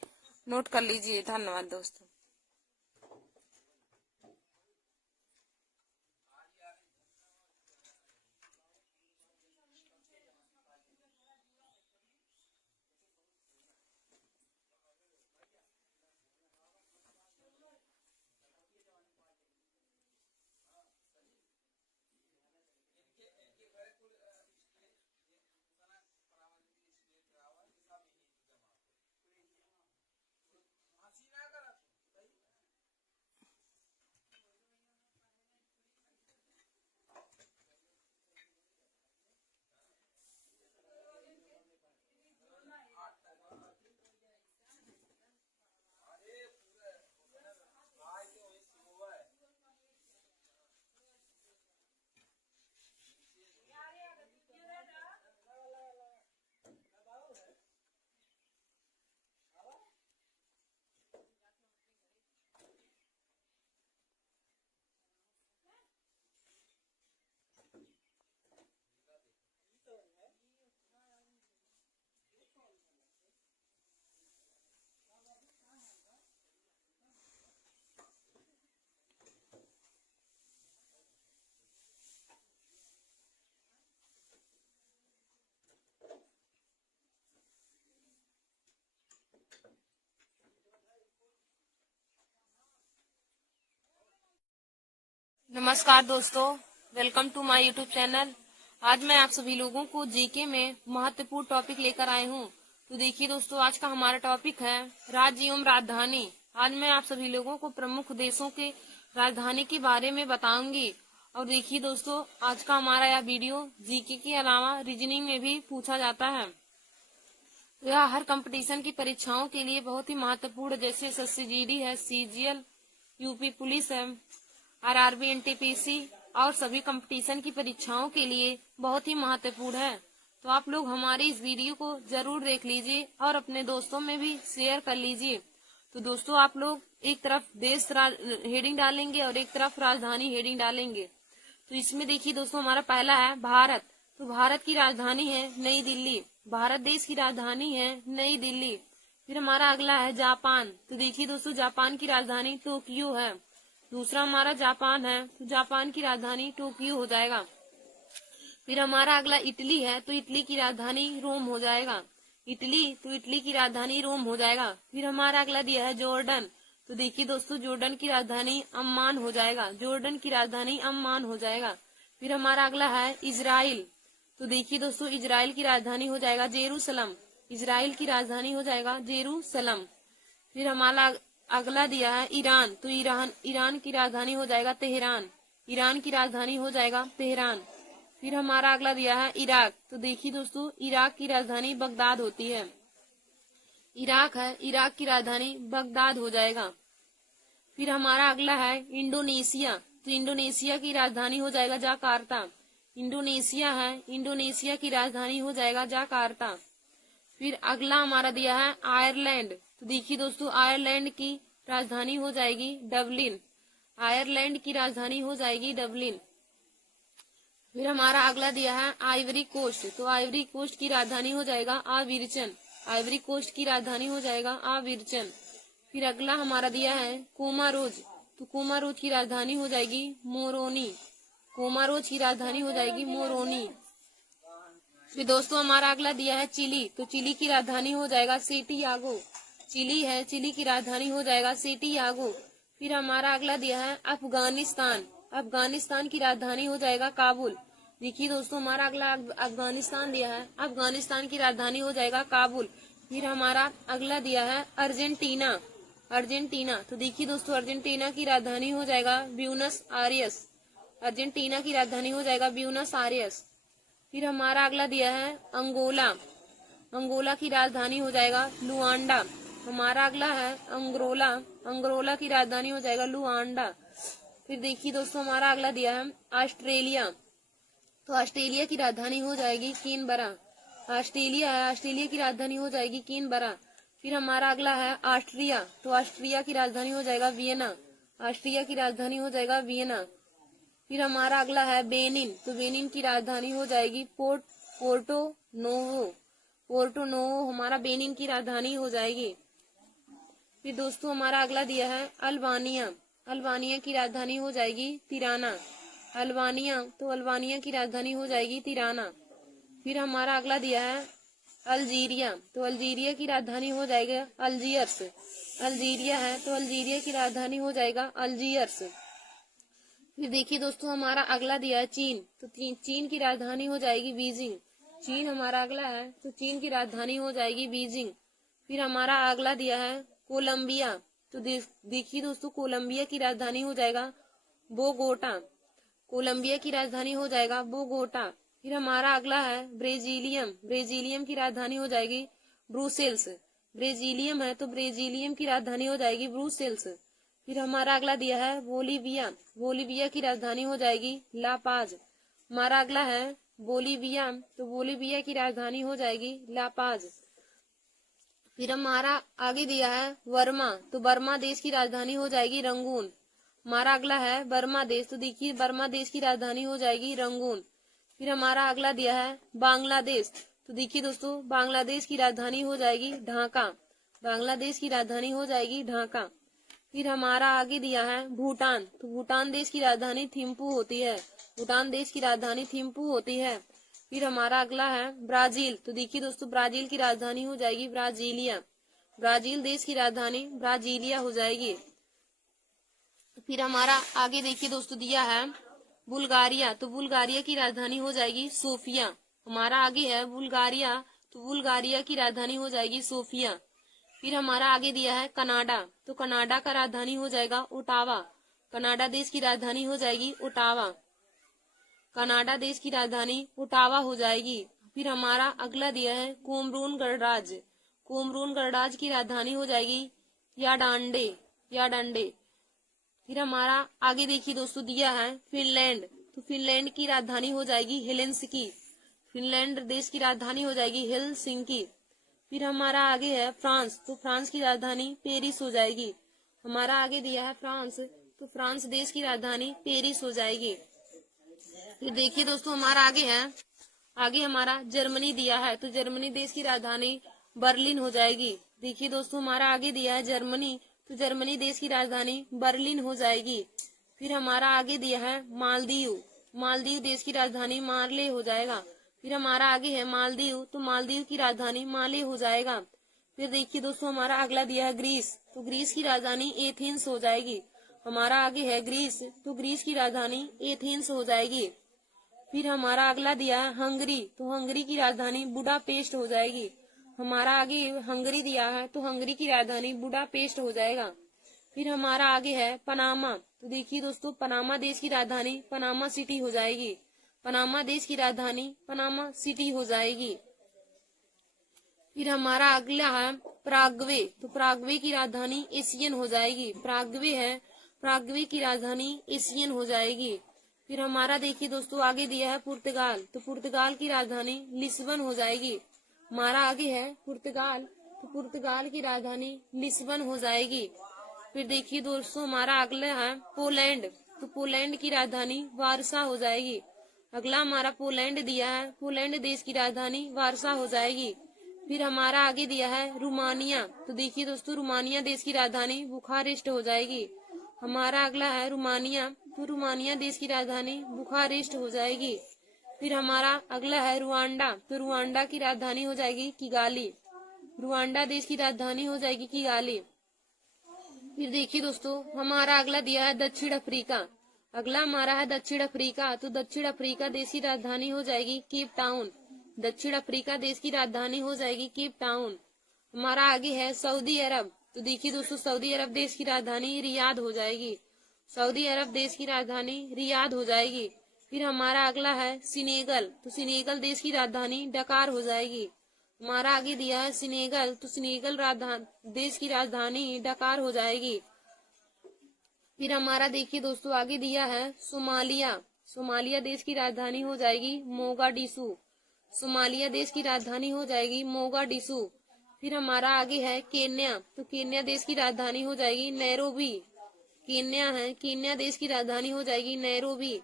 नोट कर लीजिए। धन्यवाद दोस्तों। नमस्कार दोस्तों, welcome to my YouTube channel. आज मैं आप सभी लोगों को जीके में महत्वपूर्ण टॉपिक लेकर आई हूँ। तो देखिए दोस्तों, आज का हमारा टॉपिक है राज्य एवं राजधानी। आज मैं आप सभी लोगों को प्रमुख देशों के राजधानी के बारे में बताऊंगी। और देखिए दोस्तों, आज का हमारा यह वीडियो जीके के अलावा रीजनिंग में भी पूछा जाता है। यह हर कंपटीशन की परीक्षाओं के लिए बहुत ही महत्वपूर्ण, जैसे एसएससी जीडी है, सीजीएल, यूपी पुलिस है, आरआरबी, एनटीपीसी और सभी कंपटीशन की परीक्षाओं के लिए बहुत ही महत्वपूर्ण है। तो आप लोग हमारी इस वीडियो को जरूर देख लीजिए और अपने दोस्तों में भी शेयर कर लीजिए। तो दोस्तों, आप लोग एक तरफ देश हेडिंग डालेंगे और एक तरफ राजधानी हेडिंग डालेंगे। तो इसमें देखिए दोस्तों, हमारा पहला है भारत। तो भारत की राजधानी है नई दिल्ली। भारत देश की राजधानी है नई दिल्ली। फिर हमारा अगला है जापान। तो देखिए दोस्तों, जापान की राजधानी टोक्यो है। दूसरा हमारा जापान है, तो जापान की राजधानी टोक्यो हो जाएगा। फिर हमारा अगला इटली है। तो इटली की राजधानी रोम हो जाएगा। इटली, तो इटली की राजधानी रोम हो जाएगा। फिर हमारा अगला दिया है जॉर्डन। तो देखिए दोस्तों, जॉर्डन की राजधानी अम्मान हो जाएगा। जॉर्डन की राजधानी अम्मान हो जाएगा। फिर हमारा अगला है इजराइल। तो देखिए दोस्तों, इजराइल की राजधानी हो जाएगा जेरूसलम। इजराइल की राजधानी हो जाएगा जेरूसलम। फिर हमारा अगला दिया है ईरान। तो ईरान की राजधानी हो जाएगा तेहरान। ईरान की राजधानी हो जाएगा तेहरान। फिर हमारा अगला दिया है इराक। तो देखिए दोस्तों, इराक की राजधानी बगदाद होती है। इराक है, इराक की राजधानी बगदाद हो जाएगा। फिर हमारा अगला है इंडोनेशिया। तो इंडोनेशिया की राजधानी हो जाएगा जाकार्ता। इंडोनेशिया है, इंडोनेशिया की राजधानी हो जाएगा जाकार्ता। फिर अगला हमारा दिया है आयरलैंड। तो देखिए दोस्तों, आयरलैंड की राजधानी हो जाएगी डबलिन। आयरलैंड की राजधानी हो जाएगी डबलिन। फिर हमारा अगला दिया है आइवरी कोस्ट। तो आइवरी कोस्ट की राजधानी हो जाएगा आविरचन। आइवरी कोस्ट की राजधानी हो जाएगा आविरचन। फिर अगला हमारा दिया है कोमारोज। तो कोमारोज की राजधानी हो जाएगी मोरोनी। कोमारोज की राजधानी हो जाएगी मोरोनी। फिर दोस्तों हमारा अगला दिया है चिली। तो चिली की राजधानी हो जाएगा सेंटियागो। चिली है, चिली की राजधानी हो जाएगा सेंटियागो। फिर हमारा अगला दिया है अफगानिस्तान। अफगानिस्तान की राजधानी हो जाएगा काबुल। देखिए दोस्तों, हमारा अगला अफगानिस्तान दिया है, अफगानिस्तान की राजधानी हो जाएगा काबुल। फिर हमारा अगला दिया है अर्जेंटीना। अर्जेंटीना। तो देखिए दोस्तों, अर्जेंटीना की राजधानी हो जाएगा ब्यूनस आयर्स। अर्जेंटीना की राजधानी हो जाएगा ब्यूनस आयर्स। फिर हमारा अगला दिया है अंगोला। अंगोला की राजधानी हो जाएगा लुआंडा। हमारा अगला है अंगोला। अंगोला की राजधानी हो जाएगा लुआंडा। फिर देखिए दोस्तों, हमारा अगला दिया है ऑस्ट्रेलिया। तो ऑस्ट्रेलिया की राजधानी हो जाएगी कैनबरा। ऑस्ट्रेलिया है, ऑस्ट्रेलिया की राजधानी हो जाएगी कैनबरा। फिर हमारा अगला है ऑस्ट्रिया। तो ऑस्ट्रिया की राजधानी हो जाएगा वियना। ऑस्ट्रिया की राजधानी हो जाएगा वियना। फिर हमारा अगला है बेनिन। तो बेनिन की राजधानी हो जाएगी पोर्टो नोवो। पोर्टो नोवो हमारा बेनिन की राजधानी हो जाएगी। फिर दोस्तों हमारा अगला दिया है अल्बानिया। अल्बानिया की राजधानी हो जाएगी तिराना। अल्बानिया। तो अल्बानिया की राजधानी हो जाएगी तिराना। फिर हमारा अगला दिया है अल्जीरिया। तो अल्जीरिया की राजधानी हो जाएगा अल्जीयर्स। अल्जीरिया है, तो अल्जीरिया की राजधानी हो जाएगा अल्जीयर्स। फिर देखिए दोस्तों, हमारा अगला दिया है चीन। तो चीन की राजधानी हो जाएगी बीजिंग। चीन हमारा अगला है, तो चीन की राजधानी हो जाएगी बीजिंग। फिर हमारा अगला दिया है कोलंबिया। तो देखिए दोस्तों, कोलंबिया की राजधानी हो जाएगा बोगोटा। कोलंबिया की राजधानी हो जाएगा बोगोटा। फिर हमारा अगला है ब्रेजिलियम। ब्रेजिलियम की राजधानी हो जाएगी ब्रुसेल्स। ब्रेजिलियम है, तो ब्रेजिलियम की राजधानी हो जाएगी ब्रुसेल्स। फिर हमारा अगला दिया है बोलीविया। बोलीविया की राजधानी हो जाएगी ला पाज। हमारा अगला है बोलीविया। तो बोलीविया की राजधानी हो जाएगी ला पाज। फिर हमारा आगे दिया है वर्मा। तो बर्मा देश की राजधानी हो जाएगी रंगून। हमारा अगला है बर्मा देश। तो देखिए, बर्मा देश की राजधानी हो जाएगी रंगून। फिर हमारा अगला दिया है बांग्लादेश। तो देखिए दोस्तों, बांग्लादेश की राजधानी हो जाएगी ढाका। बांग्लादेश की राजधानी हो जाएगी ढाका। फिर हमारा आगे दिया है भूटान। तो भूटान देश की राजधानी थिम्पू होती है। भूटान देश की राजधानी थिम्पू होती है। फिर हमारा अगला है ब्राजील। तो देखिए दोस्तों, ब्राजील की राजधानी हो जाएगी ब्राजीलिया। ब्राजील देश की राजधानी ब्राजीलिया हो जाएगी। फिर हमारा आगे देखिए दोस्तों दिया है बुल्गारिया। तो बुल्गारिया की राजधानी हो जाएगी सोफिया। हमारा आगे है बुल्गारिया। तो बुल्गारिया की राजधानी हो जाएगी सोफिया। फिर हमारा आगे दिया है कनाडा। तो कनाडा का राजधानी हो जाएगा ओटावा। कनाडा देश की राजधानी हो जाएगी ओटावा। कनाडा देश की राजधानी ओटावा हो जाएगी। फिर हमारा अगला दिया है कोमरून गणराज्य। कोमरून गणराज्य की राजधानी हो जाएगी याडांडे। याडांडे। फिर हमारा आगे देखिए दोस्तों दिया है फिनलैंड। तो फिनलैंड की राजधानी हो जाएगी हेलेंसिकी। फिनलैंड देश की राजधानी हो जाएगी हेलसिंकी। फिर हमारा आगे है फ्रांस। तो फ्रांस की राजधानी पेरिस हो जाएगी। हमारा आगे दिया है फ्रांस। तो फ्रांस देश की राजधानी पेरिस हो जाएगी। फिर देखिए दोस्तों, हमारा आगे है, आगे हमारा जर्मनी दिया है। तो जर्मनी देश की राजधानी बर्लिन हो जाएगी। देखिए दोस्तों, हमारा आगे दिया है जर्मनी। तो जर्मनी देश की राजधानी बर्लिन हो जाएगी। फिर हमारा आगे दिया है मालदीव। मालदीव देश की राजधानी मार्ले हो जाएगा। फिर हमारा आगे है मालदीव। तो मालदीव की राजधानी माले हो जाएगा। फिर देखिए दोस्तों, हमारा अगला दिया है ग्रीस। तो ग्रीस की राजधानी एथेंस हो जाएगी। हमारा आगे है ग्रीस। तो ग्रीस की राजधानी एथेंस हो जाएगी। फिर हमारा अगला दिया है हंगरी। तो हंगरी की राजधानी बुडापेस्ट हो जाएगी। हमारा आगे हंगरी दिया है। तो हंगरी की राजधानी बुडापेस्ट हो जाएगा। फिर हमारा आगे है पनामा। तो देखिए दोस्तों, पनामा देश की राजधानी पनामा सिटी हो जाएगी। पनामा देश की राजधानी पनामा सिटी हो जाएगी। फिर हमारा अगला है प्रागवे। तो प्रागवे की राजधानी एशियन हो जाएगी। प्रागवे है, पराग्वे की राजधानी एशियन हो जाएगी। फिर हमारा देखिए दोस्तों आगे दिया है पुर्तगाल, तो पुर्तगाल की राजधानी लिस्बन हो जाएगी। हमारा आगे है पुर्तगाल, तो पुर्तगाल की राजधानी लिस्बन हो जाएगी। फिर देखिए दोस्तों हमारा अगला है पोलैंड, तो पोलैंड की राजधानी वारसा हो जाएगी। अगला हमारा पोलैंड दिया है, पोलैंड देश की राजधानी वारसा हो जाएगी। फिर हमारा आगे दिया है रोमानिया, तो देखिए दोस्तों रोमानिया देश की राजधानी बुखारेस्ट हो जाएगी। हमारा अगला है रोमानिया, तो रोमानिया देश की राजधानी बुखारेस्ट हो जाएगी। फिर हमारा अगला है रुआंडा, तो रुआंडा की राजधानी हो जाएगी किगाली। रुआंडा देश की राजधानी हो जाएगी किगाली। फिर देखिए दोस्तों हमारा अगला दिया है दक्षिण अफ्रीका। अगला हमारा है दक्षिण अफ्रीका, तो दक्षिण अफ्रीका देश की राजधानी हो जाएगी केप टाउन। दक्षिण अफ्रीका देश की राजधानी हो जाएगी केप टाउन। हमारा आगे है सऊदी अरब, तो देखिए दोस्तों सऊदी अरब देश की राजधानी रियाद हो जाएगी। सऊदी अरब देश की राजधानी रियाद हो जाएगी। फिर हमारा अगला है सिनेगल, तो सिनेगल देश की राजधानी डकार हो जाएगी। हमारा आगे दिया है सिनेगल, तो सिनेगल देश की राजधानी डकार हो जाएगी। फिर हमारा देखिए दोस्तों आगे दिया है सोमालिया, सोमालिया देश की राजधानी हो जाएगी मोगाडिशु। सोमालिया देश की राजधानी हो जाएगी मोगाडिशु। फिर हमारा आगे है केन्या, तो केन्या देश की राजधानी हो जाएगी नैरोबी। केन्या है, केन्या देश की राजधानी हो जाएगी नैरोबी।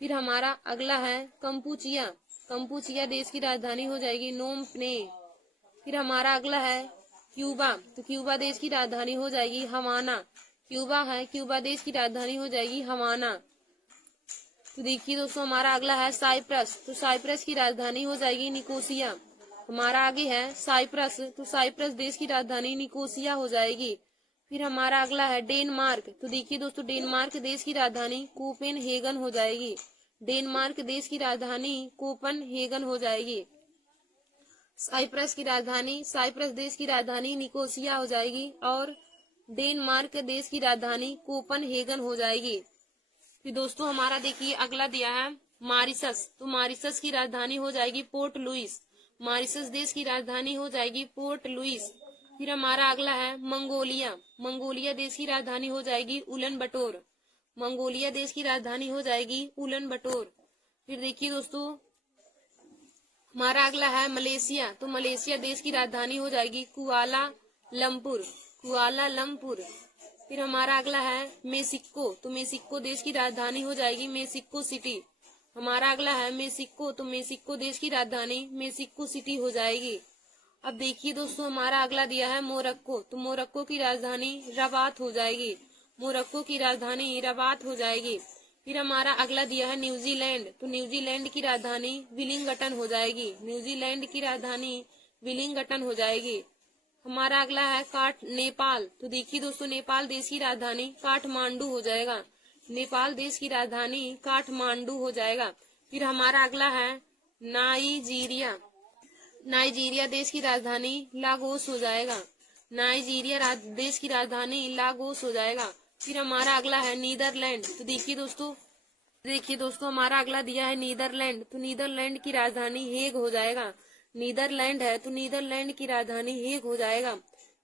फिर हमारा अगला है कंपुचिया, कंपुचिया देश की राजधानी हो जाएगी नोम प्ने। फिर हमारा अगला है क्यूबा, तो क्यूबा देश की राजधानी हो जाएगी हवाना। क्यूबा है, क्यूबा देश की राजधानी हो जाएगी हवाना। तो देखिए दोस्तों हमारा अगला है साइप्रस, तो साइप्रस की राजधानी हो जाएगी निकोसिया। हमारा आगे है साइप्रस, तो साइप्रस देश की राजधानी निकोसिया हो जाएगी। फिर हमारा अगला है डेनमार्क, तो देखिए दोस्तों डेनमार्क देश की राजधानी कोपेनहेगन हो जाएगी। डेनमार्क देश की राजधानी कोपेनहेगन हो जाएगी। साइप्रस की राजधानी, साइप्रस देश की राजधानी निकोसिया हो जाएगी और डेनमार्क देश की राजधानी कोपेनहेगन हो जाएगी। फिर दोस्तों हमारा देखिए अगला दिया है मॉरिशस, तो मॉरिशस की राजधानी हो जाएगी पोर्ट लुइस। मॉरिशस देश की राजधानी हो जाएगी पोर्ट लुइस। फिर हमारा अगला है मंगोलिया, मंगोलिया देश की राजधानी हो जाएगी उलन बटोर। मंगोलिया देश की राजधानी हो जाएगी उलन बटोर। फिर देखिए दोस्तों हमारा अगला है मलेशिया, तो मलेशिया देश की राजधानी हो जाएगी कुआला लंपुर। कुआला लंपुर। फिर हमारा अगला है मेक्सिको, तो मेक्सिको देश की राजधानी हो जाएगी मेक्सिको सिटी। हमारा अगला है मेक्सिको, तो मेक्सिको देश की राजधानी मेक्सिको सिटी हो जाएगी। अब देखिए दोस्तों हमारा अगला दिया है मोरक्को, तो मोरक्को की राजधानी रबात हो जाएगी। मोरक्को की राजधानी रबात हो जाएगी। फिर हमारा अगला दिया है न्यूजीलैंड, तो न्यूजीलैंड की राजधानी विलिंगटन हो जाएगी। न्यूजीलैंड की राजधानी विलिंगटन हो जाएगी। हमारा अगला है नेपाल, तो देखिए दोस्तों नेपाल देश की राजधानी काठमांडू हो जाएगा। नेपाल देश की राजधानी काठमांडू हो जाएगा। फिर हमारा अगला है नाइजीरिया, नाइजीरिया देश की राजधानी लागोस हो जाएगा। नाइजीरिया देश की राजधानी लागोस हो जाएगा। फिर हमारा अगला है नीदरलैंड, तो देखिए दोस्तों हमारा अगला दिया है नीदरलैंड, तो नीदरलैंड की राजधानी हेग हो जाएगा। नीदरलैंड है, तो नीदरलैंड की राजधानी हेग हो जाएगा।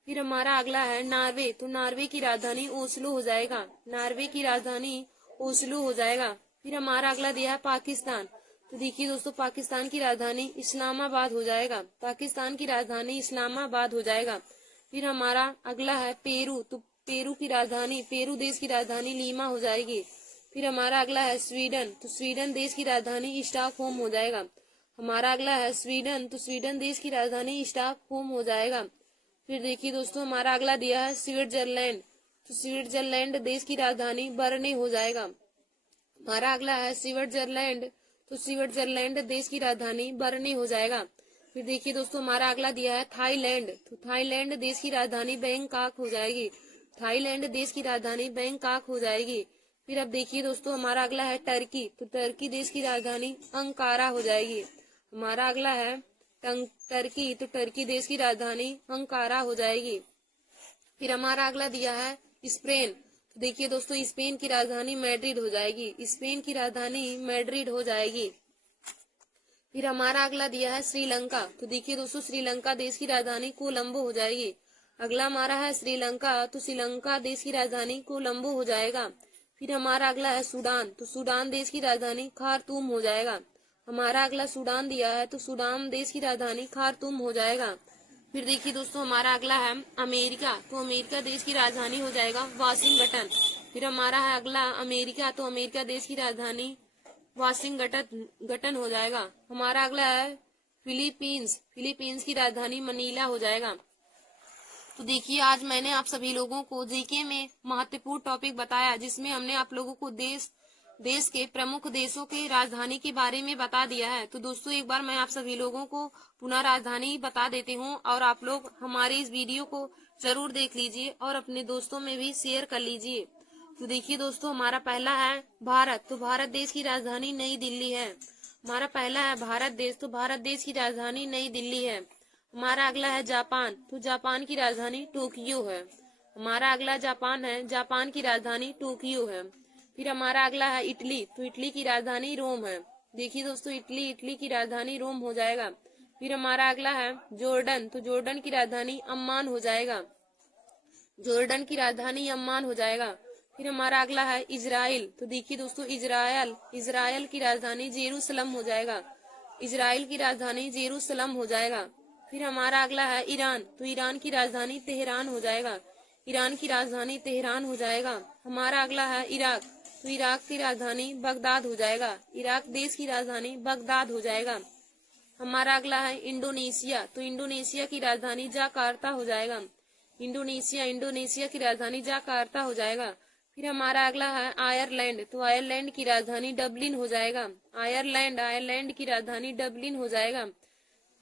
फिर हमारा अगला है नॉर्वे, तो नॉर्वे की राजधानी ओस्लो हो जाएगा। नॉर्वे की राजधानी ओस्लो हो जाएगा। फिर हमारा अगला दिया है पाकिस्तान, तो देखिए दोस्तों पाकिस्तान की राजधानी इस्लामाबाद हो जाएगा। पाकिस्तान की राजधानी इस्लामाबाद हो जाएगा। फिर हमारा अगला है पेरू, तो पेरू की राजधानी, पेरू देश की राजधानी लीमा हो जाएगी। फिर हमारा अगला है स्वीडन, तो स्वीडन देश की राजधानी स्टॉकहोम हो जाएगा। हमारा अगला है स्वीडन, तो स्वीडन देश की राजधानी स्टॉकहोम हो जाएगा। फिर देखिए दोस्तों हमारा अगला दिया है स्विट्जरलैंड, तो स्विट्जरलैंड देश की राजधानी बर्ने हो जाएगा। हमारा अगला है स्विट्जरलैंड, तो स्विट्जरलैंड देश की राजधानी बर्ने हो जाएगा। फिर देखिए दोस्तों हमारा अगला दिया है थाईलैंड, तो थाईलैंड देश की राजधानी बैंकॉक हो जाएगी। थाईलैंड देश की राजधानी बैंकॉक हो जाएगी। फिर अब देखिए दोस्तों हमारा अगला है टर्की, तो टर्की देश की राजधानी अंकारा हो जाएगी। हमारा अगला है टर्की, तो टर्की देश की राजधानी अंकारा हो जाएगी। फिर हमारा अगला दिया है स्पेन, तो देखिए दोस्तों स्पेन की राजधानी मैड्रिड हो जाएगी। स्पेन की राजधानी मैड्रिड हो जाएगी। फिर हमारा अगला दिया है श्रीलंका, तो देखिए दोस्तों श्रीलंका देश की राजधानी कोलंबो हो जाएगी। अगला हमारा है श्रीलंका, तो श्रीलंका देश की राजधानी कोलंबो हो जाएगा। फिर हमारा अगला है सूडान, तो सूडान देश की राजधानी खार्तूम हो जाएगा। हमारा अगला सूडान दिया है, तो सूडान देश की राजधानी खार्तूम हो जाएगा। फिर देखिए दोस्तों हमारा अगला है अमेरिका, तो अमेरिका देश की राजधानी हो जाएगा वाशिंगटन। फिर हमारा है अगला अमेरिका, तो अमेरिका देश की राजधानी वाशिंगटन हो जाएगा। हमारा अगला है फिलीपींस, फिलीपींस की राजधानी मनीला हो जाएगा। तो देखिए आज मैंने आप सभी लोगों को जीके में महत्वपूर्ण टॉपिक बताया, जिसमें हमने आप लोगों को देश के प्रमुख देशों के राजधानी के बारे में बता दिया है। तो दोस्तों एक बार मैं आप सभी लोगों को पुनः राजधानी बता देती हूँ, और आप लोग हमारे इस वीडियो को जरूर देख लीजिए और अपने दोस्तों में भी शेयर कर लीजिए। तो देखिए दोस्तों हमारा पहला है भारत, तो भारत देश की राजधानी नई दिल्ली है। हमारा पहला है भारत देश, तो भारत देश की राजधानी नई दिल्ली है। हमारा अगला है जापान, तो जापान की राजधानी टोक्यो है। हमारा अगला जापान है, जापान की राजधानी टोक्यो है। फिर हमारा अगला है इटली, तो इटली की राजधानी रोम है। देखिए दोस्तों इटली की राजधानी रोम हो जाएगा। फिर हमारा अगला है जॉर्डन, तो जॉर्डन की राजधानी अम्मान हो जाएगा। जॉर्डन की राजधानी अम्मान हो जाएगा। फिर हमारा अगला है इजराइल, तो देखिए दोस्तों इजराइल की राजधानी जेरूसलम हो जाएगा। इजराइल की राजधानी जेरूसलम हो जाएगा। फिर हमारा अगला है ईरान, तो ईरान की राजधानी तेहरान हो जाएगा। ईरान की राजधानी तेहरान हो जाएगा। हमारा अगला है इराक, तो इराक की राजधानी बगदाद हो जाएगा। इराक देश की राजधानी बगदाद हो जाएगा। हमारा अगला है इंडोनेशिया, तो इंडोनेशिया की राजधानी जाकार्ता हो जाएगा। इंडोनेशिया की राजधानी जाकार्ता हो जाएगा। फिर हमारा अगला है आयरलैंड, तो आयरलैंड की राजधानी डबलिन हो जाएगा। आयरलैंड की राजधानी डबलिन हो जाएगा।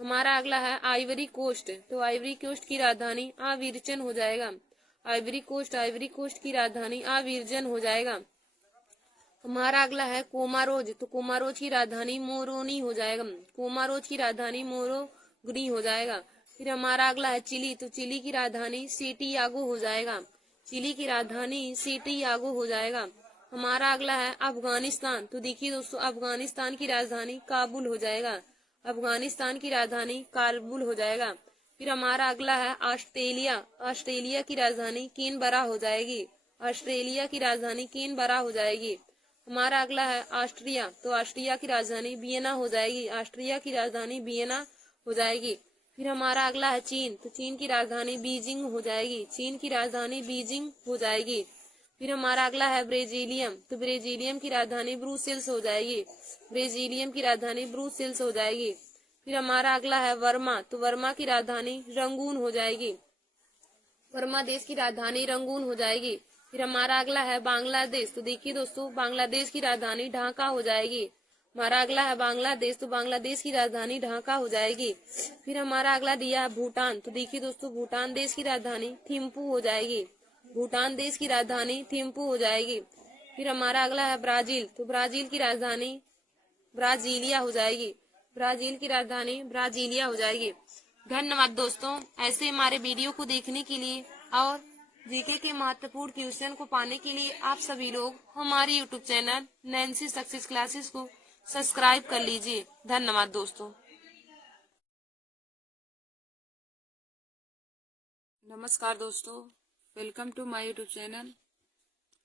हमारा अगला है आइवरी कोस्ट, तो आइवरी कोस्ट की राजधानी आविरचन हो जाएगा। आइवरी कोस्ट की राजधानी आविरजन हो जाएगा। हमारा अगला है कोमारोज, तो कोमारोज की राजधानी मोरोनी हो जाएगा। कोमारोज की राजधानी मोरोगनी हो जाएगा। फिर हमारा अगला है चिली, तो चिली की राजधानी सेंटियागो हो जाएगा। चिली की राजधानी सेंटियागो हो जाएगा। हमारा अगला है अफगानिस्तान, तो देखिए दोस्तों अफगानिस्तान की राजधानी काबुल हो जाएगा। अफगानिस्तान की राजधानी काबुल हो जाएगा। फिर हमारा अगला है ऑस्ट्रेलिया, ऑस्ट्रेलिया की राजधानी कैनबरा हो जाएगी। ऑस्ट्रेलिया की राजधानी कैनबरा हो जाएगी। हमारा अगला है ऑस्ट्रिया, तो ऑस्ट्रिया की राजधानी वियना हो जाएगी। ऑस्ट्रिया की राजधानी वियना हो जाएगी। फिर हमारा अगला है चीन, तो चीन की राजधानी बीजिंग हो जाएगी। चीन की राजधानी बीजिंग हो जाएगी। फिर हमारा अगला है ब्राजीलियम, तो ब्राजीलियम की राजधानी ब्रुसेल्स हो जाएगी। ब्राजीलियम की राजधानी ब्रुसेल्स हो जाएगी। फिर हमारा अगला है वर्मा, तो वर्मा की राजधानी रंगून हो जाएगी। वर्मा देश की राजधानी रंगून हो जाएगी। फिर हमारा अगला है बांग्लादेश, तो देखिए दोस्तों बांग्लादेश की राजधानी ढाका हो जाएगी। हमारा अगला है बांग्लादेश, तो बांग्लादेश की राजधानी ढाका हो जाएगी। फिर हमारा अगला दिया है भूटान, तो देखिए दोस्तों भूटान देश की राजधानी थिम्पू हो जाएगी। भूटान देश की राजधानी थिम्पू हो जाएगी। फिर हमारा अगला है ब्राजील, तो ब्राजील की राजधानी ब्राजीलिया हो जाएगी। ब्राजील की राजधानी ब्राजीलिया हो जाएगी। धन्यवाद दोस्तों, ऐसे हमारे वीडियो को देखने के लिए और जीके के महत्वपूर्ण क्वेश्चन को पाने के लिए आप सभी लोग हमारे YouTube channel Nancy success classes को सब्सक्राइब कर लीजिए। धन्यवाद दोस्तों। नमस्कार दोस्तों, welcome to my YouTube channel.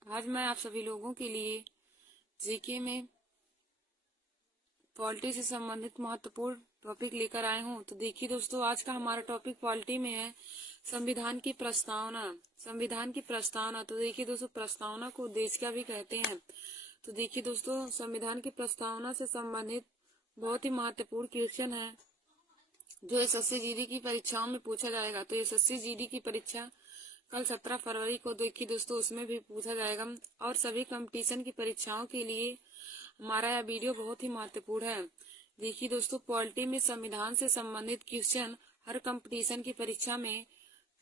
आज मैं आप सभी लोगों के लिए जीके में पॉलिटी से संबंधित महत्वपूर्ण टॉपिक लेकर आए हूँ। तो देखिए दोस्तों आज का हमारा टॉपिक पॉलिटी में है संविधान की प्रस्तावना। संविधान की प्रस्तावना, तो देखिए दोस्तों प्रस्तावना को उद्देश्य भी कहते हैं। तो देखिए दोस्तों संविधान की प्रस्तावना से संबंधित बहुत ही महत्वपूर्ण क्वेश्चन है जो एसएससी जीडी की परीक्षाओं में पूछा जाएगा। तो एसएससी जीडी की परीक्षा कल 17 फरवरी को देखिए दोस्तों उसमें भी पूछा जाएगा। और सभी कंपटीशन की परीक्षाओं के लिए हमारा यह वीडियो बहुत ही महत्वपूर्ण है। देखिए दोस्तों पॉलिटी में संविधान से संबंधित क्वेश्चन हर कंपटीशन की परीक्षा में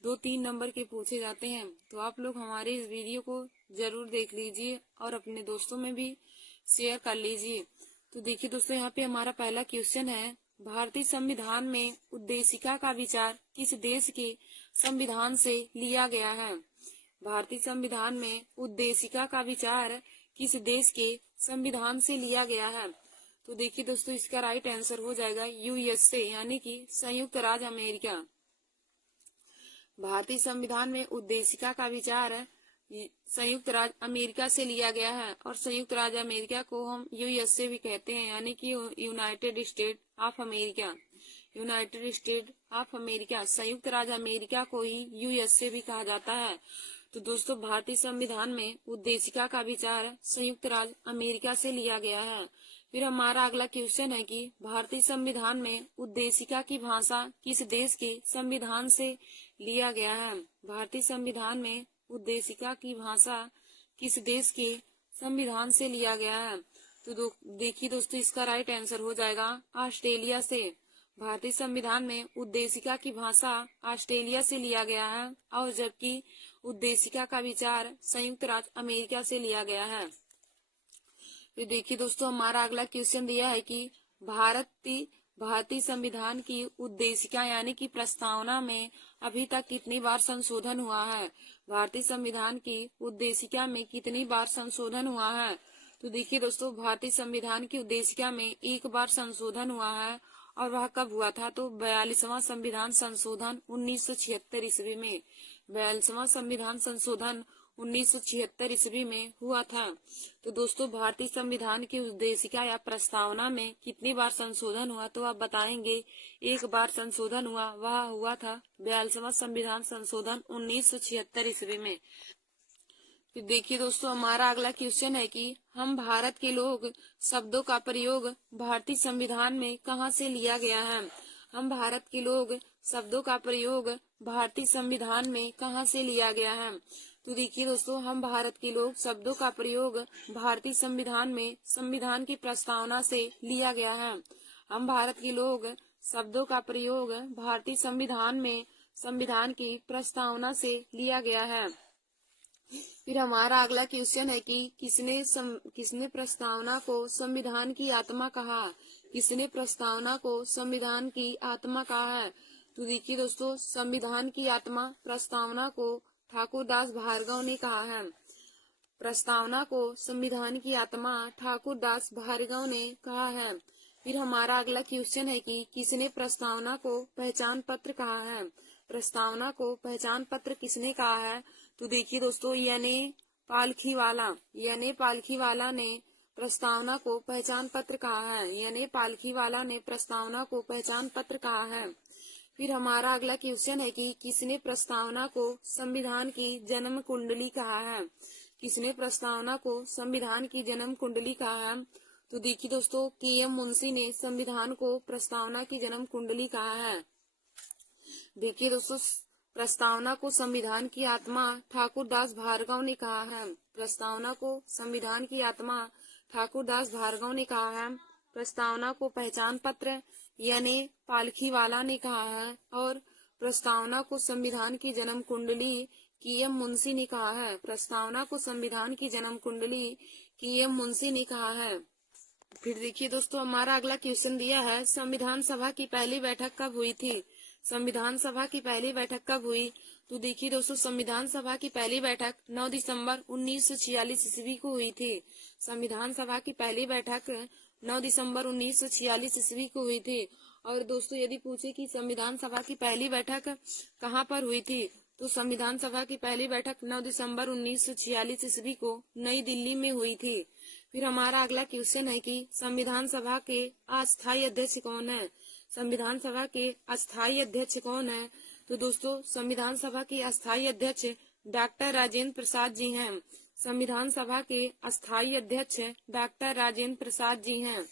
2-3 नंबर के पूछे जाते हैं। तो आप लोग हमारे इस वीडियो को जरूर देख लीजिए और अपने दोस्तों में भी शेयर कर लीजिए। तो देखिए दोस्तों यहाँ पे हमारा पहला क्वेश्चन है, भारतीय संविधान में उद्देशिका का विचार किस देश के संविधान से लिया गया है? भारतीय संविधान में उद्देशिका का विचार किस देश के संविधान से लिया गया है? तो देखिए दोस्तों इसका राइट आंसर हो जाएगा यूएसए यानी कि संयुक्त राज्य अमेरिका। भारतीय संविधान में उद्देशिका का विचार संयुक्त राज्य अमेरिका से लिया गया है और संयुक्त राज्य अमेरिका को हम यूएसए भी कहते हैं, यानी कि United state of America. United state of America, संयुक्त राज्य अमेरिका को ही यूएसए भी कहा जाता है। तो दोस्तों भारतीय संविधान में उद्देशिका का विचार संयुक्त राज्य अमेरिका से लिया गया है। फिर हमारा अगला क्वेश्चन है कि भारतीय संविधान में उद्देशिका की भाषा किस देश के संविधान से लिया गया है। भारतीय संविधान में उद्देशिका की भाषा किस देश के संविधान से लिया गया है। तो देखिए दोस्तों, इसका राइट आंसर हो जाएगा ऑस्ट्रेलिया से। भारतीय संविधान में उद्देशिका की भाषा ऑस्ट्रेलिया से लिया गया है और जबकि उद्देशिका का विचार संयुक्त राज्य अमेरिका से लिया गया है। तो देखिए दोस्तों, हमारा अगला क्वेश्चन दिया है कि भारतीय संविधान की उद्देशिका यानी कि प्रस्तावना में अभी तक कितनी बार संशोधन हुआ है। भारतीय संविधान की उद्देशिका में कितनी बार संशोधन हुआ है। तो देखिए दोस्तों, भारतीय संविधान की उद्देशिका में एक बार संशोधन हुआ है और वह कब हुआ था, तो 42वां संविधान संशोधन 1976 ईस्वी में। 42वां संविधान संशोधन 1976 ईस्वी में हुआ था। तो दोस्तों, भारतीय संविधान की उद्देशिका या प्रस्तावना में कितनी बार संशोधन हुआ, तो आप बताएंगे एक बार संशोधन हुआ, वह हुआ था 42वां संविधान संशोधन 1976 ईस्वी में। फिर देखिए दोस्तों, हमारा अगला क्वेश्चन है कि हम भारत के लोग शब्दों का प्रयोग भारतीय संविधान में कहां से लिया गया है। हम भारत के लोग शब्दों का प्रयोग भारतीय संविधान में कहां से लिया गया है। तो देखिए दोस्तों, हम भारत के लोग शब्दों का प्रयोग भारतीय संविधान में संविधान की प्रस्तावना से लिया गया है। हम भारत के लोग शब्दों का प्रयोग भारतीय संविधान में संविधान की प्रस्तावना से लिया गया है। फिर हमारा अगला क्वेश्चन है कि किसने प्रस्तावना को संविधान की आत्मा कहा। किसने प्रस्तावना को संविधान की आत्मा कहा है। तो देखिए दोस्तों, संविधान की आत्मा प्रस्तावना को ठाकुर दास भार्गव ने कहा है। प्रस्तावना को संविधान की आत्मा ठाकुर दास भार्गव ने कहा है। फिर हमारा अगला क्वेश्चन है कि किसने प्रस्तावना को पहचान पत्र कहा है। प्रस्तावना को पहचान पत्र किसने कहा है। तो देखिए दोस्तों, यानी पालखीवाला ने प्रस्तावना को पहचान पत्र कहा है। यानी पालखीवाला ने प्रस्तावना को पहचान पत्र कहा है। फिर हमारा अगला क्वेश्चन है कि किसने प्रस्तावना को संविधान की जन्म कुंडली कहा है। किसने प्रस्तावना को संविधान की जन्म कुंडली कहा है। तो देखिए दोस्तों, के.एम. मुंशी ने संविधान को प्रस्तावना की जन्म कुंडली कहा है। देखिए दोस्तों, प्रस्तावना को संविधान की आत्मा ठाकुर दास भार्गव ने कहा है। प्रस्तावना को संविधान की आत्मा ठाकुर दास भार्गव ने कहा है। प्रस्तावना को पहचान पत्र यानी पालखीवाला ने कहा है और प्रस्तावना को संविधान की जन्म कुंडली के.एम. मुंशी ने कहा है। प्रस्तावना को संविधान की जन्म कुंडली के.एम. मुंशी ने कहा है। फिर देखिए दोस्तों, हमारा अगला क्वेश्चन दिया है संविधान सभा की पहली बैठक कब हुई थी। संविधान सभा की पहली बैठक कब हुई। तो देखिए दोस्तों, संविधान सभा की पहली बैठक 9 दिसंबर 1946 ईस्वी को हुई थी। संविधान सभा की पहली बैठक 9 दिसंबर 1946 ईस्वी को हुई थी। और दोस्तों, यदि पूछे कि संविधान सभा की पहली बैठक कहाँ पर हुई थी, तो संविधान सभा की पहली बैठक 9 दिसंबर 1946 ईस्वी को नई दिल्ली में हुई थी। फिर हमारा अगला क्वेश्चन है कि संविधान सभा के अस्थायी अध्यक्ष कौन है। संविधान सभा के अस्थायी अध्यक्ष कौन है। तो दोस्तों, संविधान सभा के अस्थायी अध्यक्ष डॉक्टर राजेंद्र प्रसाद जी हैं। संविधान सभा के अस्थायी अध्यक्ष डॉक्टर राजेंद्र प्रसाद जी हैं।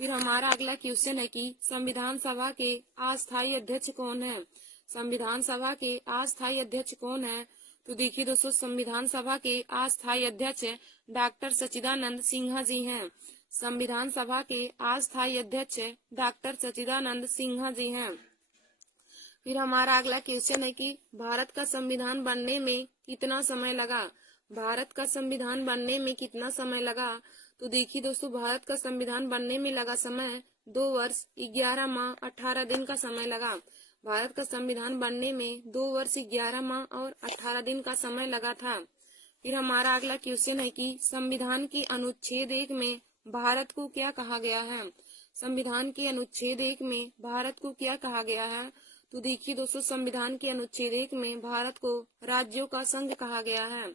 फिर हमारा अगला क्वेश्चन है कि संविधान सभा के अस्थायी अध्यक्ष कौन है। संविधान सभा के अस्थायी अध्यक्ष कौन है। तो देखिए दोस्तों, संविधान सभा के अस्थायी अध्यक्ष डॉक्टर सच्चिदानंद सिन्हा जी हैं। संविधान सभा के अस्थायी अध्यक्ष डॉक्टर सच्चिदानंद सिन्हा जी हैं। फिर हमारा अगला क्वेश्चन है कि भारत का संविधान बनने में कितना समय लगा। भारत का संविधान बनने में कितना समय लगा। तो देखिए दोस्तों, भारत का संविधान बनने में लगा समय 2 वर्ष 11 माह 18 दिन का समय लगा। भारत का संविधान बनने में 2 वर्ष 11 माह और 18 दिन का समय लगा था। फिर हमारा अगला क्वेश्चन है कि संविधान की अनुच्छेद 1 में भारत को क्या कहा गया है। संविधान के अनुच्छेद 1 में भारत को क्या कहा गया है। तो देखिए दोस्तों, संविधान के अनुच्छेद 1 में भारत को राज्यों का संघ कहा गया है।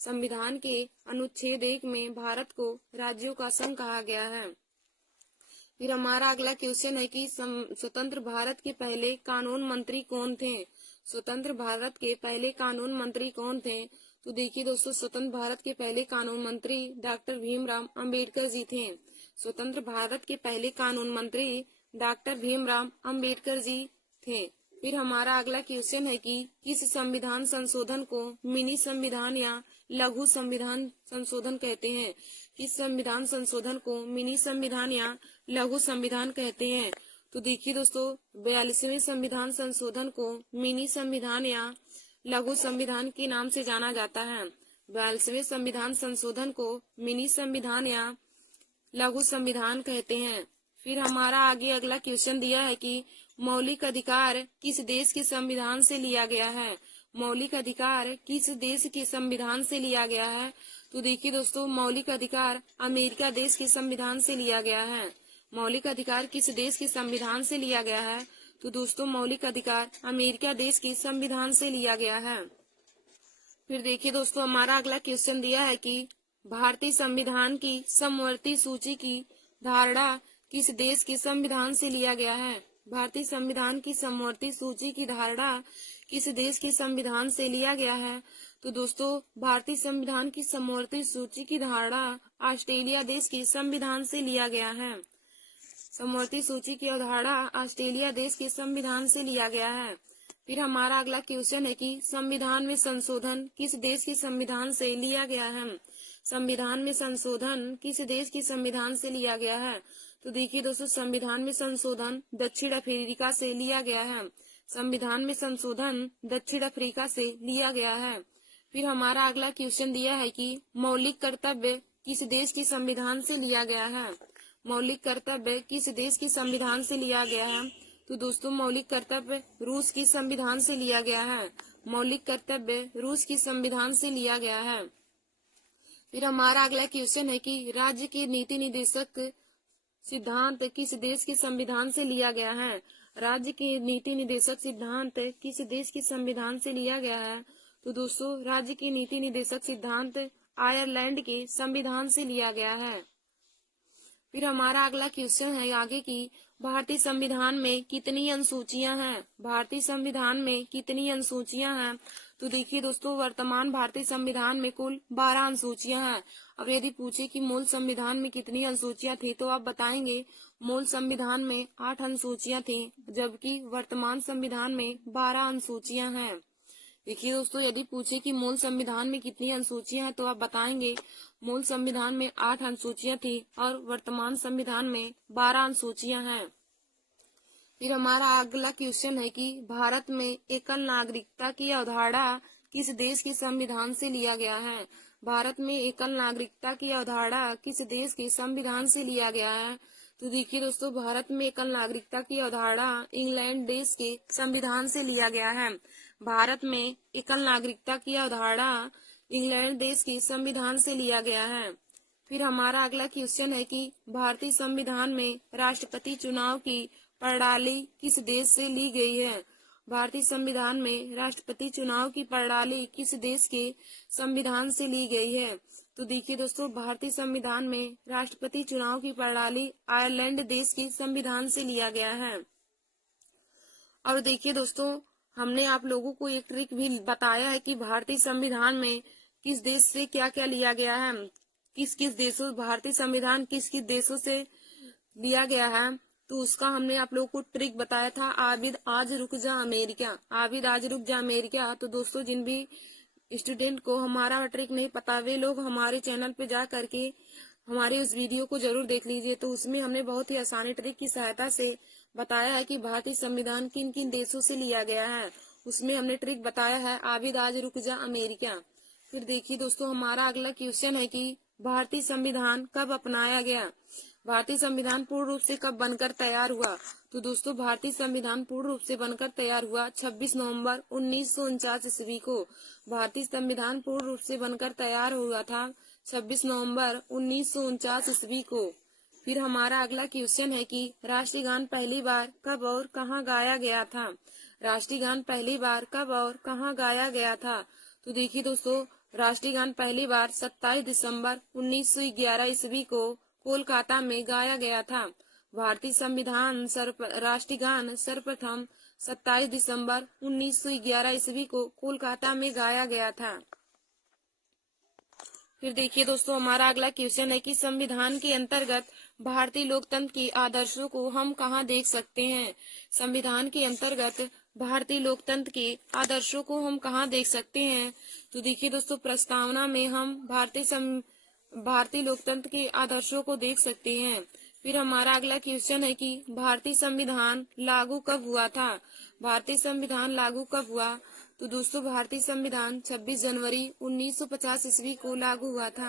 संविधान के अनुच्छेद 1 में भारत को राज्यों का संघ कहा गया है। फिर हमारा अगला क्वेश्चन है कि स्वतंत्र भारत के पहले कानून मंत्री कौन थे। स्वतंत्र भारत के पहले कानून मंत्री कौन थे। तो देखिए दोस्तों, स्वतंत्र भारत के पहले कानून मंत्री डॉक्टर भीमराव अंबेडकर जी थे। स्वतंत्र भारत के पहले कानून मंत्री डॉक्टर भीमराव अंबेडकर जी थे। फिर हमारा अगला क्वेश्चन है कि किस संविधान संशोधन को मिनी संविधान या लघु संविधान संशोधन कहते हैं। किस संविधान संशोधन को मिनी संविधान या लघु संविधान कहते हैं। तो देखिए दोस्तों, 42वें संविधान संशोधन को मिनी संविधान या लघु संविधान के नाम से जाना जाता है। 42वें संविधान संशोधन को मिनी संविधान या लघु संविधान कहते हैं। फिर हमारा आगे अगला क्वेश्चन दिया है कि मौलिक अधिकार किस देश के संविधान से लिया गया है। मौलिक अधिकार किस देश के संविधान से लिया गया है। तो देखिए दोस्तों, मौलिक अधिकार अमेरिका देश के संविधान से लिया गया है। मौलिक अधिकार किस देश के संविधान से लिया गया है। तो दोस्तों, मौलिक अधिकार अमेरिका देश के संविधान से लिया गया है। फिर देखिए दोस्तों, हमारा अगला क्वेश्चन दिया है कि भारतीय संविधान की समवर्ती सूची की धारणा किस देश के संविधान से लिया गया है। भारतीय संविधान की समवर्ती सूची की धारणा किस देश के संविधान से लिया गया है। तो दोस्तों, भारतीय संविधान की समवर्ती सूची की धारणा ऑस्ट्रेलिया देश के संविधान से लिया गया है। समवर्ती सूची की अवधारणा ऑस्ट्रेलिया देश के संविधान से लिया गया है। फिर हमारा अगला क्वेश्चन है कि संविधान में संशोधन किस देश के संविधान से लिया गया है। संविधान में संशोधन किस देश के संविधान से लिया गया है। तो देखिए दोस्तों, संविधान में संशोधन दक्षिण अफ्रीका से लिया गया है। संविधान में संशोधन दक्षिण अफ्रीका से लिया गया है। फिर हमारा अगला क्वेश्चन दिया है कि मौलिक कर्तव्य किस देश के संविधान से लिया गया है। मौलिक कर्तव्य किस देश के संविधान से लिया गया है। तो दोस्तों, मौलिक कर्तव्य रूस के संविधान से लिया गया है। मौलिक कर्तव्य रूस के संविधान से लिया गया है। फिर हमारा अगला क्वेश्चन है कि राज्य के नीति निर्देशक सिद्धांत किस देश के संविधान से लिया गया है। राज्य के नीति निर्देशक सिद्धांत किस देश के संविधान से लिया गया है। तो दोस्तों, राज्य के नीति निर्देशक सिद्धांत आयरलैंड के संविधान से लिया गया है। फिर हमारा अगला क्वेश्चन है आगे की भारतीय संविधान में कितनी अनुसूचियां हैं। भारतीय संविधान में कितनी अनुसूचियां हैं। तो देखिए दोस्तों, वर्तमान भारतीय संविधान में कुल 12 अनुसूचियां हैं। अब यदि पूछे कि मूल संविधान में कितनी अनुसूचियां थी, तो आप बताएंगे मूल संविधान में 8 अनुसूचियां थी, जबकि वर्तमान संविधान में 12 अनुसूचियां हैं। देखिए दोस्तों, यदि पूछे कि मूल संविधान में कितनी अनुसूचियां हैं, तो आप बताएंगे मूल संविधान में 8 अनुसूचियां थी और वर्तमान संविधान में 12 अनुसूचियां हैं। फिर हमारा अगला क्वेश्चन है कि भारत में एकल नागरिकता की अवधारणा किस देश के संविधान से लिया गया है। भारत में एकल नागरिकता की अवधारणा किस देश के संविधान से लिया गया है। तो देखिए दोस्तों, भारत में एकल नागरिकता की अवधारणा इंग्लैंड देश के संविधान से लिया गया है। भारत में एकल नागरिकता की अवधारणा इंग्लैंड देश के संविधान से लिया गया है। फिर हमारा अगला क्वेश्चन है कि भारतीय संविधान में राष्ट्रपति चुनाव की प्रणाली किस देश से ली गई है। भारतीय संविधान में राष्ट्रपति चुनाव की प्रणाली किस देश के संविधान से ली गई है। तो देखिए दोस्तों, भारतीय संविधान में राष्ट्रपति चुनाव की प्रणाली आयरलैंड देश के संविधान से लिया गया है। और देखिए दोस्तों, हमने आप लोगों को एक ट्रिक भी बताया है कि भारतीय संविधान में किस देश से क्या क्या लिया गया है, किस किस देशों भारतीय संविधान किस किस देशों से लिया गया है। तो उसका हमने आप लोगों को ट्रिक बताया था, आबिद आज रुक जा अमेरिका। आबिद आज रुक जा अमेरिका। तो दोस्तों, जिन भी स्टूडेंट को हमारा ट्रिक नहीं पता, वे लोग हमारे चैनल पे जा करके हमारे उस वीडियो को जरूर देख लीजिए। तो उसमें हमने बहुत ही आसानी ट्रिक की सहायता से बताया है कि भारतीय संविधान किन किन देशों से लिया गया है। उसमें हमने ट्रिक बताया है, आबिद आज रुक जा अमेरिका। फिर देखिए दोस्तों, हमारा अगला क्वेश्चन है कि भारतीय संविधान कब अपनाया गया। भारतीय संविधान पूर्ण रूप से कब बनकर तैयार हुआ। तो दोस्तों, भारतीय संविधान पूर्ण रूप से बनकर तैयार हुआ 26 नवंबर 1949 ईस्वी को। भारतीय संविधान पूर्ण रूप से बनकर तैयार हुआ था 26 नवंबर 1949 ईस्वी को। फिर हमारा अगला क्वेश्चन है कि राष्ट्रीय गान पहली बार कब और कहाँ गाया गया था। राष्ट्रीय गान पहली बार कब और कहाँ गाया गया था? तो देखिए दोस्तों, राष्ट्रीय गान पहली बार 27 दिसंबर 1911 ईस्वी को कोलकाता में गाया गया था। भारतीय संविधान राष्ट्रीय गान सर्वप्रथम 27 दिसंबर 1911 ईस्वी को कोलकाता में गाया गया था। फिर देखिए दोस्तों, हमारा अगला क्वेश्चन है कि संविधान के अंतर्गत भारतीय लोकतंत्र के आदर्शों को हम कहाँ देख सकते हैं? संविधान के अंतर्गत भारतीय लोकतंत्र के आदर्शों को हम कहाँ देख सकते हैं? तो देखिए दोस्तों, प्रस्तावना में हम भारतीय लोकतंत्र के आदर्शों को देख सकते हैं। फिर हमारा अगला क्वेश्चन है कि भारतीय संविधान लागू कब हुआ था? भारतीय संविधान लागू कब हुआ? तो दोस्तों, भारतीय संविधान 26 जनवरी 1950 ईस्वी को लागू हुआ था।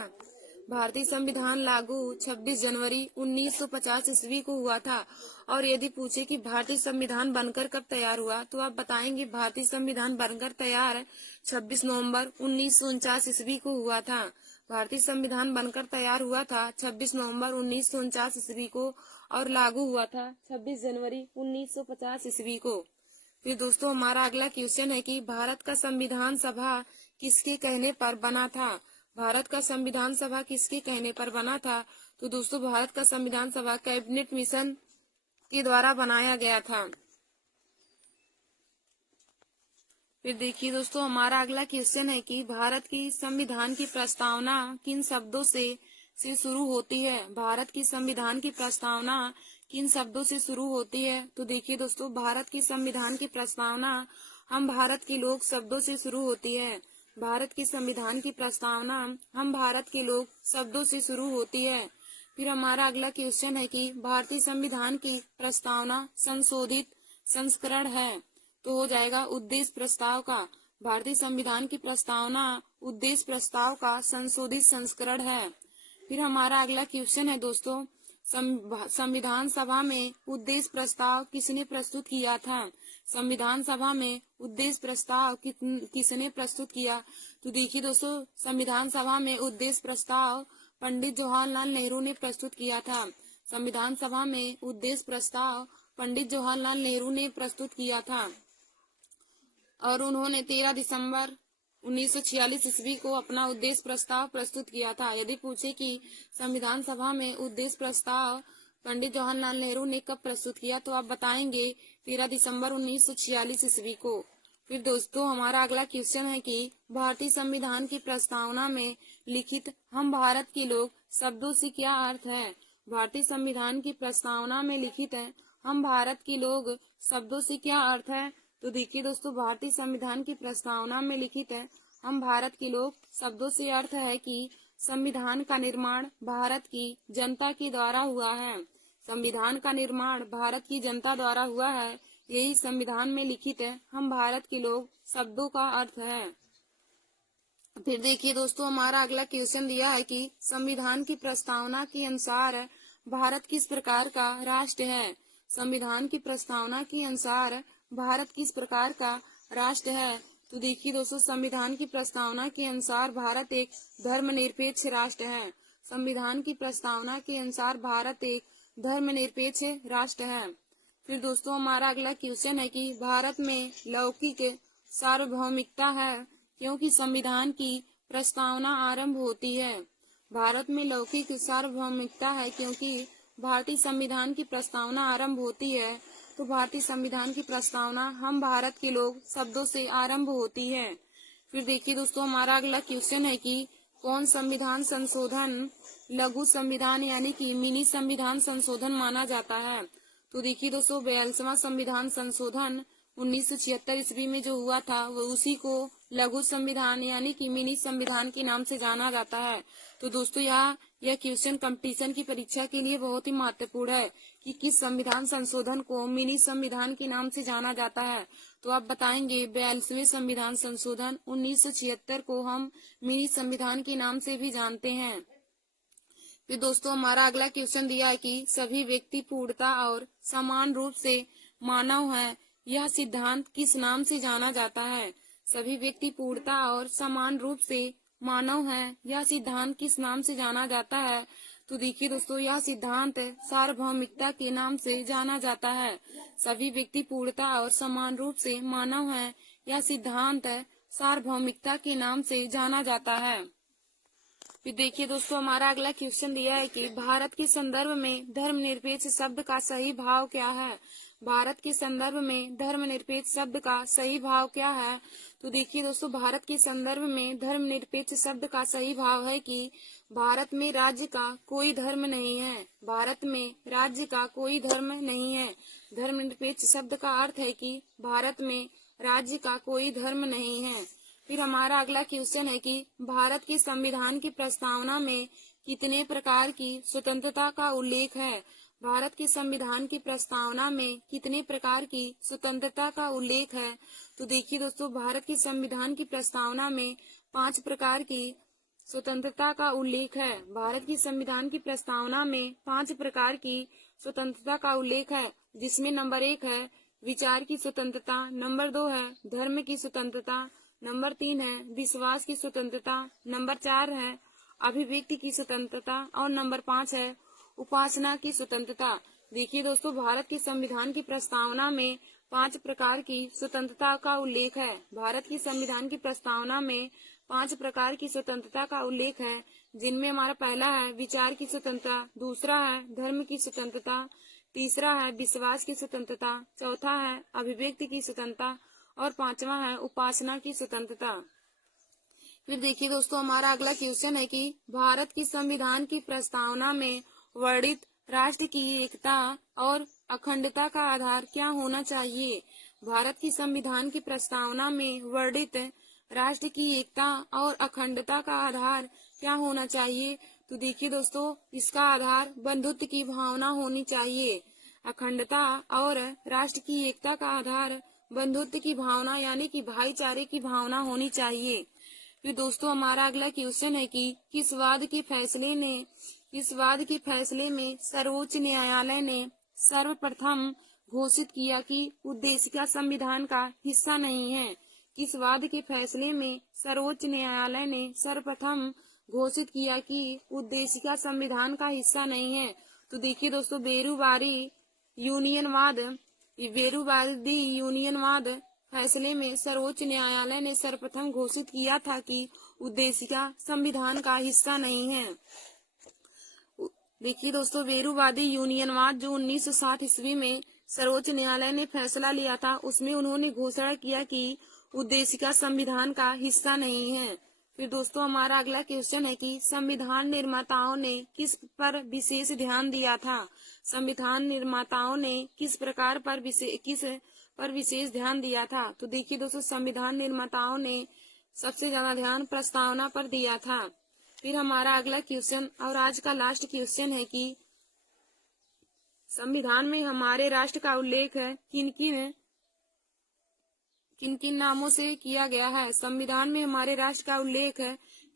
भारतीय संविधान लागू 26 जनवरी 1950 ईस्वी को हुआ था। और यदि पूछे कि भारतीय संविधान बनकर कब तैयार हुआ, तो आप बताएंगे भारतीय संविधान बनकर तैयार 26 नवंबर 1949 ईस्वी को हुआ था। भारतीय संविधान बनकर तैयार हुआ था 26 नवंबर 1949 ईस्वी को और लागू हुआ था 26 जनवरी 1950 ईस्वी को। फिर दोस्तों, हमारा अगला क्वेश्चन है कि भारत का संविधान सभा किसके कहने पर बना था? भारत का संविधान सभा किसके कहने पर बना था? तो दोस्तों, भारत का संविधान सभा कैबिनेट मिशन के द्वारा बनाया गया था। फिर देखिए दोस्तों, हमारा अगला क्वेश्चन है कि भारत की संविधान की प्रस्तावना किन शब्दों से शुरू होती है? भारत की संविधान की प्रस्तावना किन शब्दों से शुरू होती है? तो देखिए दोस्तों, भारत की संविधान की प्रस्तावना हम भारत के लोग शब्दों से शुरू होती है। भारत की संविधान की प्रस्तावना हम भारत के लोग शब्दों से शुरू होती है। फिर हमारा अगला क्वेश्चन है कि भारतीय संविधान की प्रस्तावना संशोधित संस्करण है? तो हो जाएगा उद्देश्य प्रस्ताव का। भारतीय संविधान की प्रस्तावना उद्देश्य प्रस्ताव का संशोधित संस्करण है। फिर हमारा अगला क्वेश्चन है दोस्तों, संविधान सभा में उद्देश्य प्रस्ताव किसने प्रस्तुत किया था? संविधान सभा में उद्देश्य प्रस्ताव किसने प्रस्तुत किया? तो देखिए दोस्तों, संविधान सभा में उद्देश्य प्रस्ताव पंडित जवाहरलाल नेहरू ने प्रस्तुत किया था। संविधान सभा में उद्देश्य प्रस्ताव पंडित जवाहरलाल नेहरू ने प्रस्तुत किया था और उन्होंने 13 दिसंबर 1946 ईस्वी को अपना उद्देश्य प्रस्ताव प्रस्तुत किया था। यदि पूछे कि संविधान सभा में उद्देश्य प्रस्ताव पंडित जवाहरलाल नेहरू ने कब प्रस्तुत किया, तो आप बताएंगे 13 दिसंबर 1946 ईस्वी को। फिर दोस्तों, हमारा अगला क्वेश्चन है कि भारतीय संविधान की प्रस्तावना में लिखित हम भारत के लोग शब्दों से क्या अर्थ है? भारतीय संविधान की प्रस्तावना में लिखित है हम भारत के लोग शब्दों से क्या अर्थ है? तो देखिए दोस्तों, भारतीय संविधान की प्रस्तावना में लिखित है हम भारत के लोग शब्दों से अर्थ है कि संविधान का निर्माण भारत की जनता के द्वारा हुआ है। संविधान का निर्माण भारत की जनता द्वारा हुआ है, यही संविधान में लिखित है हम भारत के लोग शब्दों का अर्थ है। फिर देखिए दोस्तों, हमारा अगला क्वेश्चन दिया है कि संविधान की प्रस्तावना के अनुसार भारत किस प्रकार का राष्ट्र है? संविधान की प्रस्तावना के अनुसार भारत किस प्रकार का राष्ट्र है? तो देखिए दोस्तों, संविधान की प्रस्तावना के अनुसार भारत एक धर्मनिरपेक्ष राष्ट्र है। संविधान की प्रस्तावना के अनुसार भारत एक धर्मनिरपेक्ष राष्ट्र है। फिर दोस्तों, हमारा अगला क्वेश्चन है कि भारत में लौकिक सार्वभौमिकता है क्योंकि संविधान की प्रस्तावना आरंभ होती है। भारत में लौकिक सार्वभौमिकता है क्योंकि भारतीय संविधान की प्रस्तावना आरंभ होती है। तो भारतीय संविधान की प्रस्तावना हम भारत के लोग शब्दों से आरंभ होती है। फिर देखिए दोस्तों, हमारा अगला क्वेश्चन है कि कौन संविधान संशोधन लघु संविधान यानी कि मिनी संविधान संशोधन माना जाता है? तो देखिए दोस्तों, 42वां संविधान संशोधन 1976 ईस्वी में जो हुआ था वो उसी को लघु संविधान यानी कि मिनी संविधान के नाम से जाना जाता है। तो दोस्तों, यह क्वेश्चन कंपटीशन की परीक्षा के लिए बहुत ही महत्वपूर्ण है कि किस संविधान संशोधन को मिनी संविधान के नाम से जाना जाता है। तो आप बताएंगे 42वें संविधान संशोधन 1976 को हम मिनी संविधान के नाम से भी जानते हैं। फिर दोस्तों, हमारा अगला क्वेश्चन दिया है कि सभी व्यक्ति पूर्णता और समान रूप से मानव है, यह सिद्धांत किस नाम से जाना जाता है? सभी व्यक्ति पूर्णता और समान रूप से मानव है, यह सिद्धांत किस नाम से जाना जाता है? तो देखिए दोस्तों, यह सिद्धांत सार्वभौमिकता के नाम से जाना जाता है। सभी व्यक्ति पूर्णता और समान रूप से मानव हैं। यह सिद्धांत सार्वभौमिकता के नाम से जाना जाता है। फिर देखिए दोस्तों, हमारा अगला क्वेश्चन दिया है कि भारत के संदर्भ में धर्मनिरपेक्ष शब्द का सही भाव क्या है। भारत के संदर्भ में धर्मनिरपेक्ष शब्द का सही भाव क्या है। तो देखिए दोस्तों, भारत के संदर्भ में धर्मनिरपेक्ष शब्द का सही भाव है कि भारत में राज्य का कोई धर्म नहीं है। भारत में राज्य का कोई धर्म नहीं है। धर्मनिरपेक्ष शब्द का अर्थ है कि भारत में राज्य का कोई धर्म नहीं है। फिर हमारा अगला क्वेश्चन है कि भारत के संविधान की प्रस्तावना में कितने प्रकार की स्वतंत्रता का उल्लेख है। भारत के संविधान की प्रस्तावना में कितने प्रकार की स्वतंत्रता का उल्लेख है। तो देखिए दोस्तों, भारत के संविधान की प्रस्तावना में 5 प्रकार की स्वतंत्रता का उल्लेख है। भारत की संविधान की प्रस्तावना में 5 प्रकार की स्वतंत्रता का उल्लेख है, जिसमें नंबर 1 है विचार की स्वतंत्रता, नंबर 2 है धर्म की स्वतंत्रता, नंबर 3 है विश्वास की स्वतंत्रता, नंबर 4 है अभिव्यक्ति की स्वतंत्रता और नंबर 5 है उपासना की स्वतंत्रता। देखिए दोस्तों, भारत के संविधान की प्रस्तावना में 5 प्रकार की स्वतंत्रता का उल्लेख है। भारत की संविधान की प्रस्तावना में 5 प्रकार की स्वतंत्रता का उल्लेख है, जिनमें हमारा पहला है विचार की स्वतंत्रता, दूसरा है धर्म की स्वतंत्रता, तीसरा है विश्वास की स्वतंत्रता, चौथा है अभिव्यक्ति की स्वतंत्रता और 5वां है उपासना की स्वतंत्रता। फिर देखिए दोस्तों, हमारा अगला क्वेश्चन है कि भारत की संविधान की प्रस्तावना में वर्णित राष्ट्र की एकता और अखंडता का आधार क्या होना चाहिए। भारत की संविधान की प्रस्तावना में वर्णित राष्ट्र की एकता और अखंडता का आधार क्या होना चाहिए। तो देखिए दोस्तों, इसका आधार बंधुत्व की भावना होनी चाहिए। अखंडता और राष्ट्र की एकता का आधार बंधुत्व की भावना यानी कि भाईचारे की भावना होनी चाहिए। फिर दोस्तों, हमारा अगला क्वेश्चन है कि किस वाद के फैसले में सर्वोच्च न्यायालय ने सर्वप्रथम घोषित किया कि उद्देशिका संविधान का हिस्सा नहीं है। किस वाद के फैसले में सर्वोच्च न्यायालय ने सर्वप्रथम घोषित किया कि उद्देशिका संविधान का हिस्सा नहीं है। तो देखिए दोस्तों, बेरूवादी यूनियनवाद फैसले में सर्वोच्च न्यायालय ने सर्वप्रथम घोषित किया था कि उद्देशिका संविधान का हिस्सा नहीं है। देखिए दोस्तों, बेरूवादी यूनियनवाद जो 1960 ईस्वी में सर्वोच्च न्यायालय ने फैसला लिया था, उसमें उन्होंने घोषणा किया कि उद्देशिका संविधान का हिस्सा नहीं है। फिर दोस्तों, हमारा अगला क्वेश्चन है कि संविधान निर्माताओं ने किस पर विशेष ध्यान दिया था। संविधान निर्माताओं ने किस पर विशेष ध्यान दिया था। तो देखिए दोस्तों, संविधान निर्माताओं ने सबसे ज्यादा ध्यान प्रस्तावना पर दिया था। फिर हमारा अगला क्वेश्चन और आज का लास्ट क्वेश्चन है कि संविधान में हमारे राष्ट्र का उल्लेख किन किन नामों से किया गया है। संविधान में हमारे राष्ट्र का उल्लेख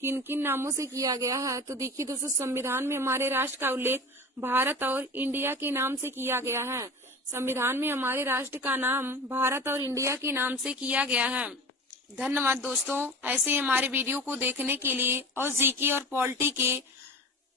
किन किन नामों से किया गया है। तो देखिए दोस्तों, संविधान में हमारे राष्ट्र का उल्लेख भारत और इंडिया के नाम से किया गया है। संविधान में हमारे राष्ट्र का नाम भारत और इंडिया के नाम से किया गया है। धन्यवाद दोस्तों। ऐसे ही हमारे वीडियो को देखने के लिए और जीके और पॉलिटी के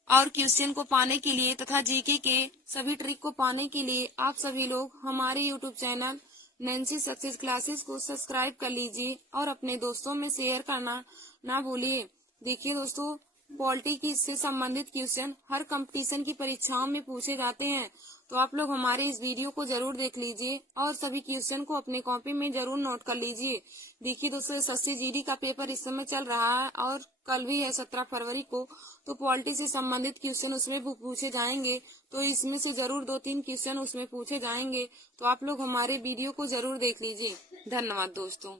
और क्वेश्चन को पाने के लिए तथा जीके के सभी ट्रिक को पाने के लिए आप सभी लोग हमारे YouTube channel Nancy success classes को सब्सक्राइब कर लीजिए और अपने दोस्तों में शेयर करना ना भूलिए। देखिए दोस्तों, पॉलिटी से संबंधित क्वेश्चन हर कंपटीशन की परीक्षाओं में पूछे जाते हैं, तो आप लोग हमारे इस वीडियो को जरूर देख लीजिए और सभी क्वेश्चन को अपने कॉपी में जरूर नोट कर लीजिए। देखिए दोस्तों, एसएससी जीडी का पेपर इस समय चल रहा है और कल भी है 17 फरवरी को, तो पॉलिटी से संबंधित क्वेश्चन उसमें पूछे जाएंगे। तो इसमें से जरूर 2-3 क्वेश्चन उसमें पूछे जाएंगे, तो आप लोग हमारे वीडियो को जरूर देख लीजिए। धन्यवाद दोस्तों।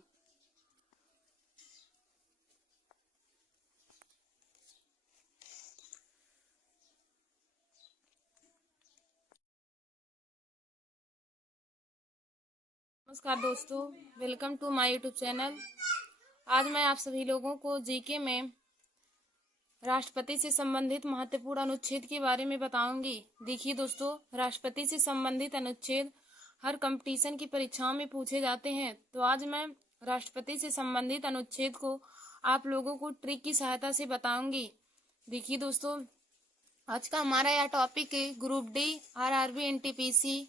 नमस्कार दोस्तों, welcome to my YouTube channel. आज मैं आप सभी लोगों को जीके में राष्ट्रपति से संबंधित महत्वपूर्ण अनुच्छेद के बारे में बताऊंगी। देखिए दोस्तों, राष्ट्रपति से संबंधित अनुच्छेद हर कंपटीशन की परीक्षाओं में पूछे जाते हैं, तो आज मैं राष्ट्रपति से संबंधित अनुच्छेद को आप लोगों को ट्रिक की सहायता से बताऊंगी। देखिए दोस्तों, आज का हमारा यह टॉपिक है group D, RRB, NTPC,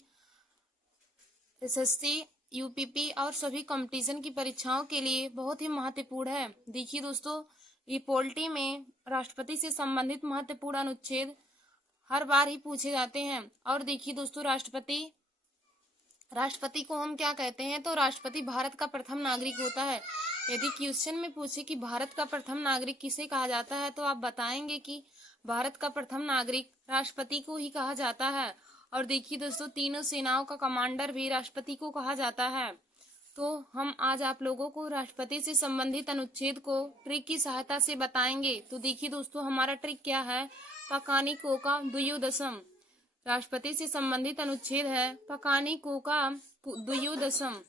SSC, UPP और सभी कंपटीशन की परीक्षाओं के लिए बहुत ही महत्वपूर्ण है। देखिए दोस्तों, ये पॉलिटी में राष्ट्रपति से संबंधित महत्वपूर्ण अनुच्छेद हर बार ही पूछे जाते हैं। और देखिए दोस्तों, राष्ट्रपति को हम क्या कहते हैं? तो राष्ट्रपति भारत का प्रथम नागरिक होता है। यदि क्वेश्चन में पूछे कि भारत का प्रथम नागरिक किसे कहा जाता है, तो आप बताएंगे कि भारत का प्रथम नागरिक राष्ट्रपति को ही कहा जाता है। और देखिए दोस्तों, तीनों सेनाओं का कमांडर भी राष्ट्रपति को कहा जाता है। तो हम आज आप लोगों को राष्ट्रपति से संबंधित अनुच्छेद को ट्रिक की सहायता से बताएंगे। तो देखिए दोस्तों, हमारा ट्रिक क्या है? पकानी कोका द्वयोदशम। राष्ट्रपति से संबंधित अनुच्छेद है पकानी कोका द्वयोदशम।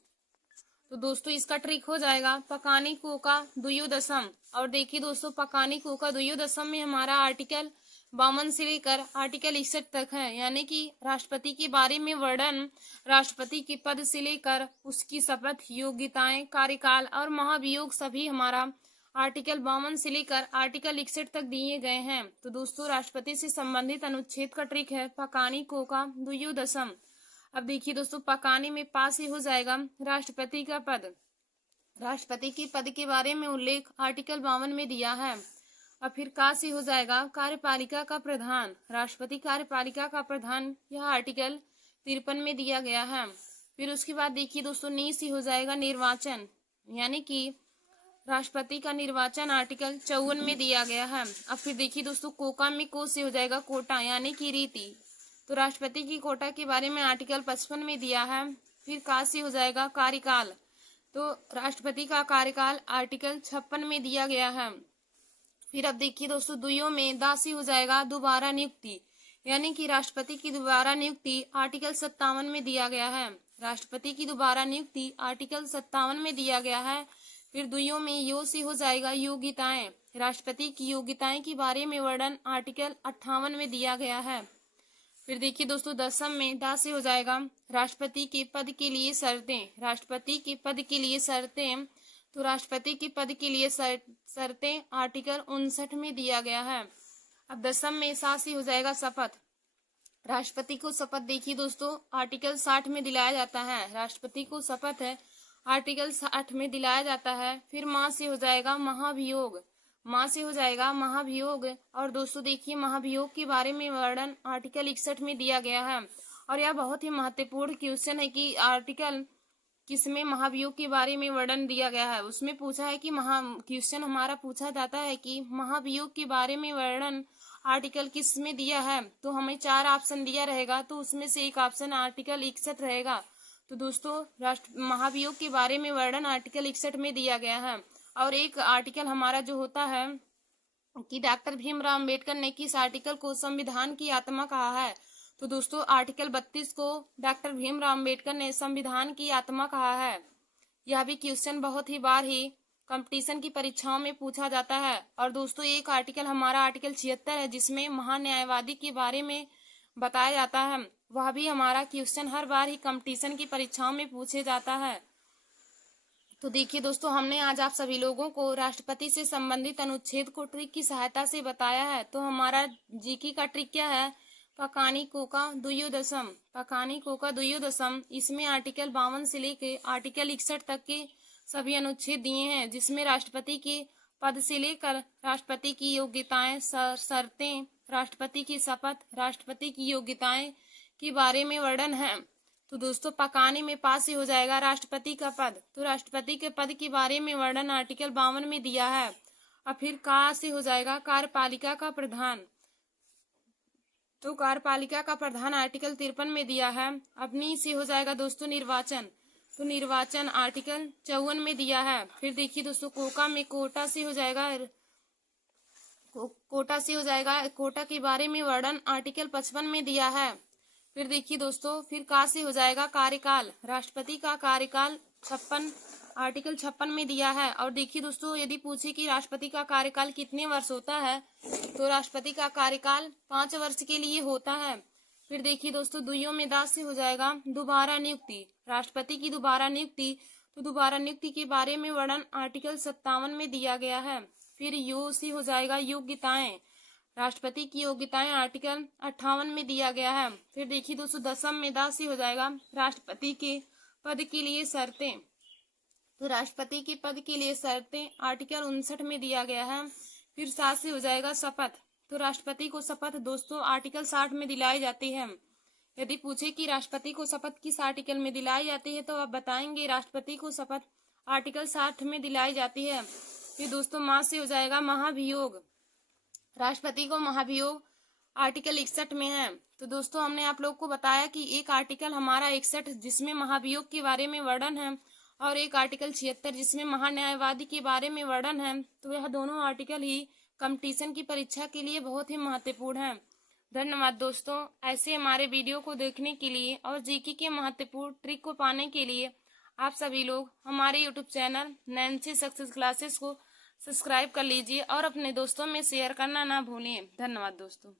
तो दोस्तों, इसका ट्रिक हो जाएगा पकानी कोका द्वयोदशम। और देखिए दोस्तों, पकानी कोका द्वयोदशम में हमारा आर्टिकल 52 से लेकर आर्टिकल 61 तक है, यानी कि राष्ट्रपति के बारे में वर्णन, राष्ट्रपति के पद से लेकर उसकी शपथ, योग्यताएं, कार्यकाल और महाभियोग सभी हमारा आर्टिकल 52 से लेकर आर्टिकल 61 तक दिए गए हैं। तो दोस्तों, राष्ट्रपति से संबंधित अनुच्छेद का ट्रिक है पकानी कोका द्वयोदशम। अब देखिए दोस्तों, पकानी में पास ही हो जाएगा राष्ट्रपति का पद। राष्ट्रपति के पद के बारे में उल्लेख आर्टिकल 52 में दिया है। और फिर का से हो जाएगा कार्यपालिका का प्रधान। राष्ट्रपति कार्यपालिका का प्रधान, यह आर्टिकल 53 में दिया गया है। फिर उसके बाद देखिए दोस्तों, नी से हो जाएगा निर्वाचन, यानी कि राष्ट्रपति का निर्वाचन आर्टिकल 54 में दिया गया है। अब फिर देखिए दोस्तों, कोका में को से हो जाएगा कोटा, यानी कि रीति। तो राष्ट्रपति की कोटा के बारे में आर्टिकल 55 में दिया है। फिर का से हो जाएगा कार्यकाल। तो राष्ट्रपति का कार्यकाल आर्टिकल 56 में दिया गया है। फिर अब देखिए दोस्तों, दुइयों में दा से हो जाएगा दोबारा नियुक्ति, यानी कि राष्ट्रपति की दोबारा नियुक्ति आर्टिकल 57 में दिया गया है। राष्ट्रपति की दोबारा नियुक्ति आर्टिकल 57 में दिया गया है। फिर दुइयों में यो से हो जाएगा योग्यताएं। राष्ट्रपति की योग्यताएं के बारे में वर्णन आर्टिकल 58 में दिया गया है। फिर देखिए दोस्तों, दसम में दा से हो जाएगा राष्ट्रपति के पद के लिए शर्तें। राष्ट्रपति के पद के लिए शर्तें, तो राष्ट्रपति के पद के लिए शर्तें आर्टिकल 59 में दिया गया है। अब दसम में सा से हो जाएगा शपथ। राष्ट्रपति को शपथ देखिए दोस्तों आर्टिकल 60 में दिलाया जाता है। राष्ट्रपति को शपथ है आर्टिकल 60 में दिलाया जाता है। फिर माँ से हो जाएगा महाभियोग। माँ से हो जाएगा महाभियोग। और दोस्तों देखिए, महाभियोग के बारे में वर्णन आर्टिकल 61 में दिया गया है। और यह बहुत ही महत्वपूर्ण क्वेश्चन है कि आर्टिकल किसमें महाभियोग के बारे में वर्णन दिया गया है। उसमें पूछा है कि क्वेश्चन हमारा पूछा जाता है कि महाभियोग के बारे में वर्णन आर्टिकल किस में दिया है। तो हमें 4 ऑप्शन दिया रहेगा, तो उसमें से एक ऑप्शन आर्टिकल 61 रहेगा। तो दोस्तों, महाभियोग के बारे में वर्णन आर्टिकल 61 में दिया गया है। और एक आर्टिकल हमारा जो होता है कि डॉक्टर भीमराव अम्बेडकर ने किस आर्टिकल को संविधान की आत्मा कहा है। तो दोस्तों, आर्टिकल 32 को डॉक्टर भीमराव अम्बेडकर ने संविधान की आत्मा कहा है। यह भी क्वेश्चन बहुत ही बार ही कंपटीशन की परीक्षाओं में पूछा जाता है। और दोस्तों, एक आर्टिकल हमारा आर्टिकल 76 है, जिसमें महान्यायवादी के बारे में बताया जाता है। वह भी हमारा क्वेश्चन हर बार ही कंपटीशन की परीक्षाओं में पूछे जाता है। तो देखिए दोस्तों, हमने आज आप सभी लोगों को राष्ट्रपति से संबंधित अनुच्छेद को ट्रिक की सहायता से बताया है। तो हमारा जीके का ट्रिक क्या है? पकानी कोका द्वयोदशम। पकानी कोका द्वयोदशम, इसमें आर्टिकल 52 से लेके आर्टिकल 61 तक के सभी अनुच्छेद दिए हैं, जिसमें राष्ट्रपति के पद से लेकर राष्ट्रपति की योग्यताएं, शर्तें, राष्ट्रपति की शपथ, राष्ट्रपति की योग्यताएं के बारे में वर्णन है। तो दोस्तों, पकाने में पास से हो जाएगा राष्ट्रपति का पद। तो राष्ट्रपति के पद के बारे में वर्णन आर्टिकल 52 में दिया है। और फिर का से हो जाएगा कार्यपालिका का प्रधान। तो कार्यपालिका का प्रधान आर्टिकल 53 में दिया है। अपनी से हो जाएगा दोस्तों निर्वाचन। तो निर्वाचन आर्टिकल 54 में दिया है। फिर देखिए दोस्तों, कोका में कोटा से हो जाएगा कोटा के बारे में वर्णन आर्टिकल 55 में दिया है। फिर देखिए दोस्तों, फिर का से हो जाएगा कार्यकाल। राष्ट्रपति का कार्यकाल आर्टिकल 56 में दिया है। और देखिए दोस्तों, यदि पूछे कि राष्ट्रपति का कार्यकाल कितने वर्ष होता है, तो राष्ट्रपति का कार्यकाल 5 वर्ष के लिए होता है। फिर देखिए दोस्तों, दुइयों में दास से हो जाएगा दोबारा नियुक्ति। राष्ट्रपति की दोबारा नियुक्ति, तो दोबारा नियुक्ति के बारे में वर्णन आर्टिकल 57 में दिया गया है। फिर यो से हो जाएगा योग्यताएं। राष्ट्रपति की योग्यताएं आर्टिकल 58 में दिया गया है। फिर देखिए दोस्तों 10वीं में 10 से हो जाएगा राष्ट्रपति के पद के लिए शर्तें। तो राष्ट्रपति के पद के लिए शर्तें आर्टिकल 59 में दिया गया है। फिर 7 से हो जाएगा शपथ। तो राष्ट्रपति को शपथ दोस्तों आर्टिकल 60 में दिलाई जाती है। यदि पूछे कि राष्ट्रपति को शपथ किस आर्टिकल में दिलाई जाती है तो आप बताएंगे राष्ट्रपति को शपथ आर्टिकल 60 में दिलाई जाती है। फिर दोस्तों मां से हो जाएगा महाभियोग। राष्ट्रपति को महाभियोग आर्टिकल 61 में है। तो दोस्तों हमने आप लोग को बताया कि एक आर्टिकल हमारा 61 जिसमें महाभियोग के बारे में वर्णन है और एक आर्टिकल 76 जिसमें महान्यायवादी के बारे में वर्णन है। तो यह दोनों आर्टिकल ही कंपटीशन की परीक्षा के लिए बहुत ही महत्वपूर्ण है। धन्यवाद दोस्तों। ऐसे हमारे वीडियो को देखने के लिए और जीके के महत्वपूर्ण ट्रिक को पाने के लिए आप सभी लोग हमारे YouTube channel Nancy success classes को सब्सक्राइब कर लीजिए और अपने दोस्तों में शेयर करना ना भूलिए। धन्यवाद दोस्तों।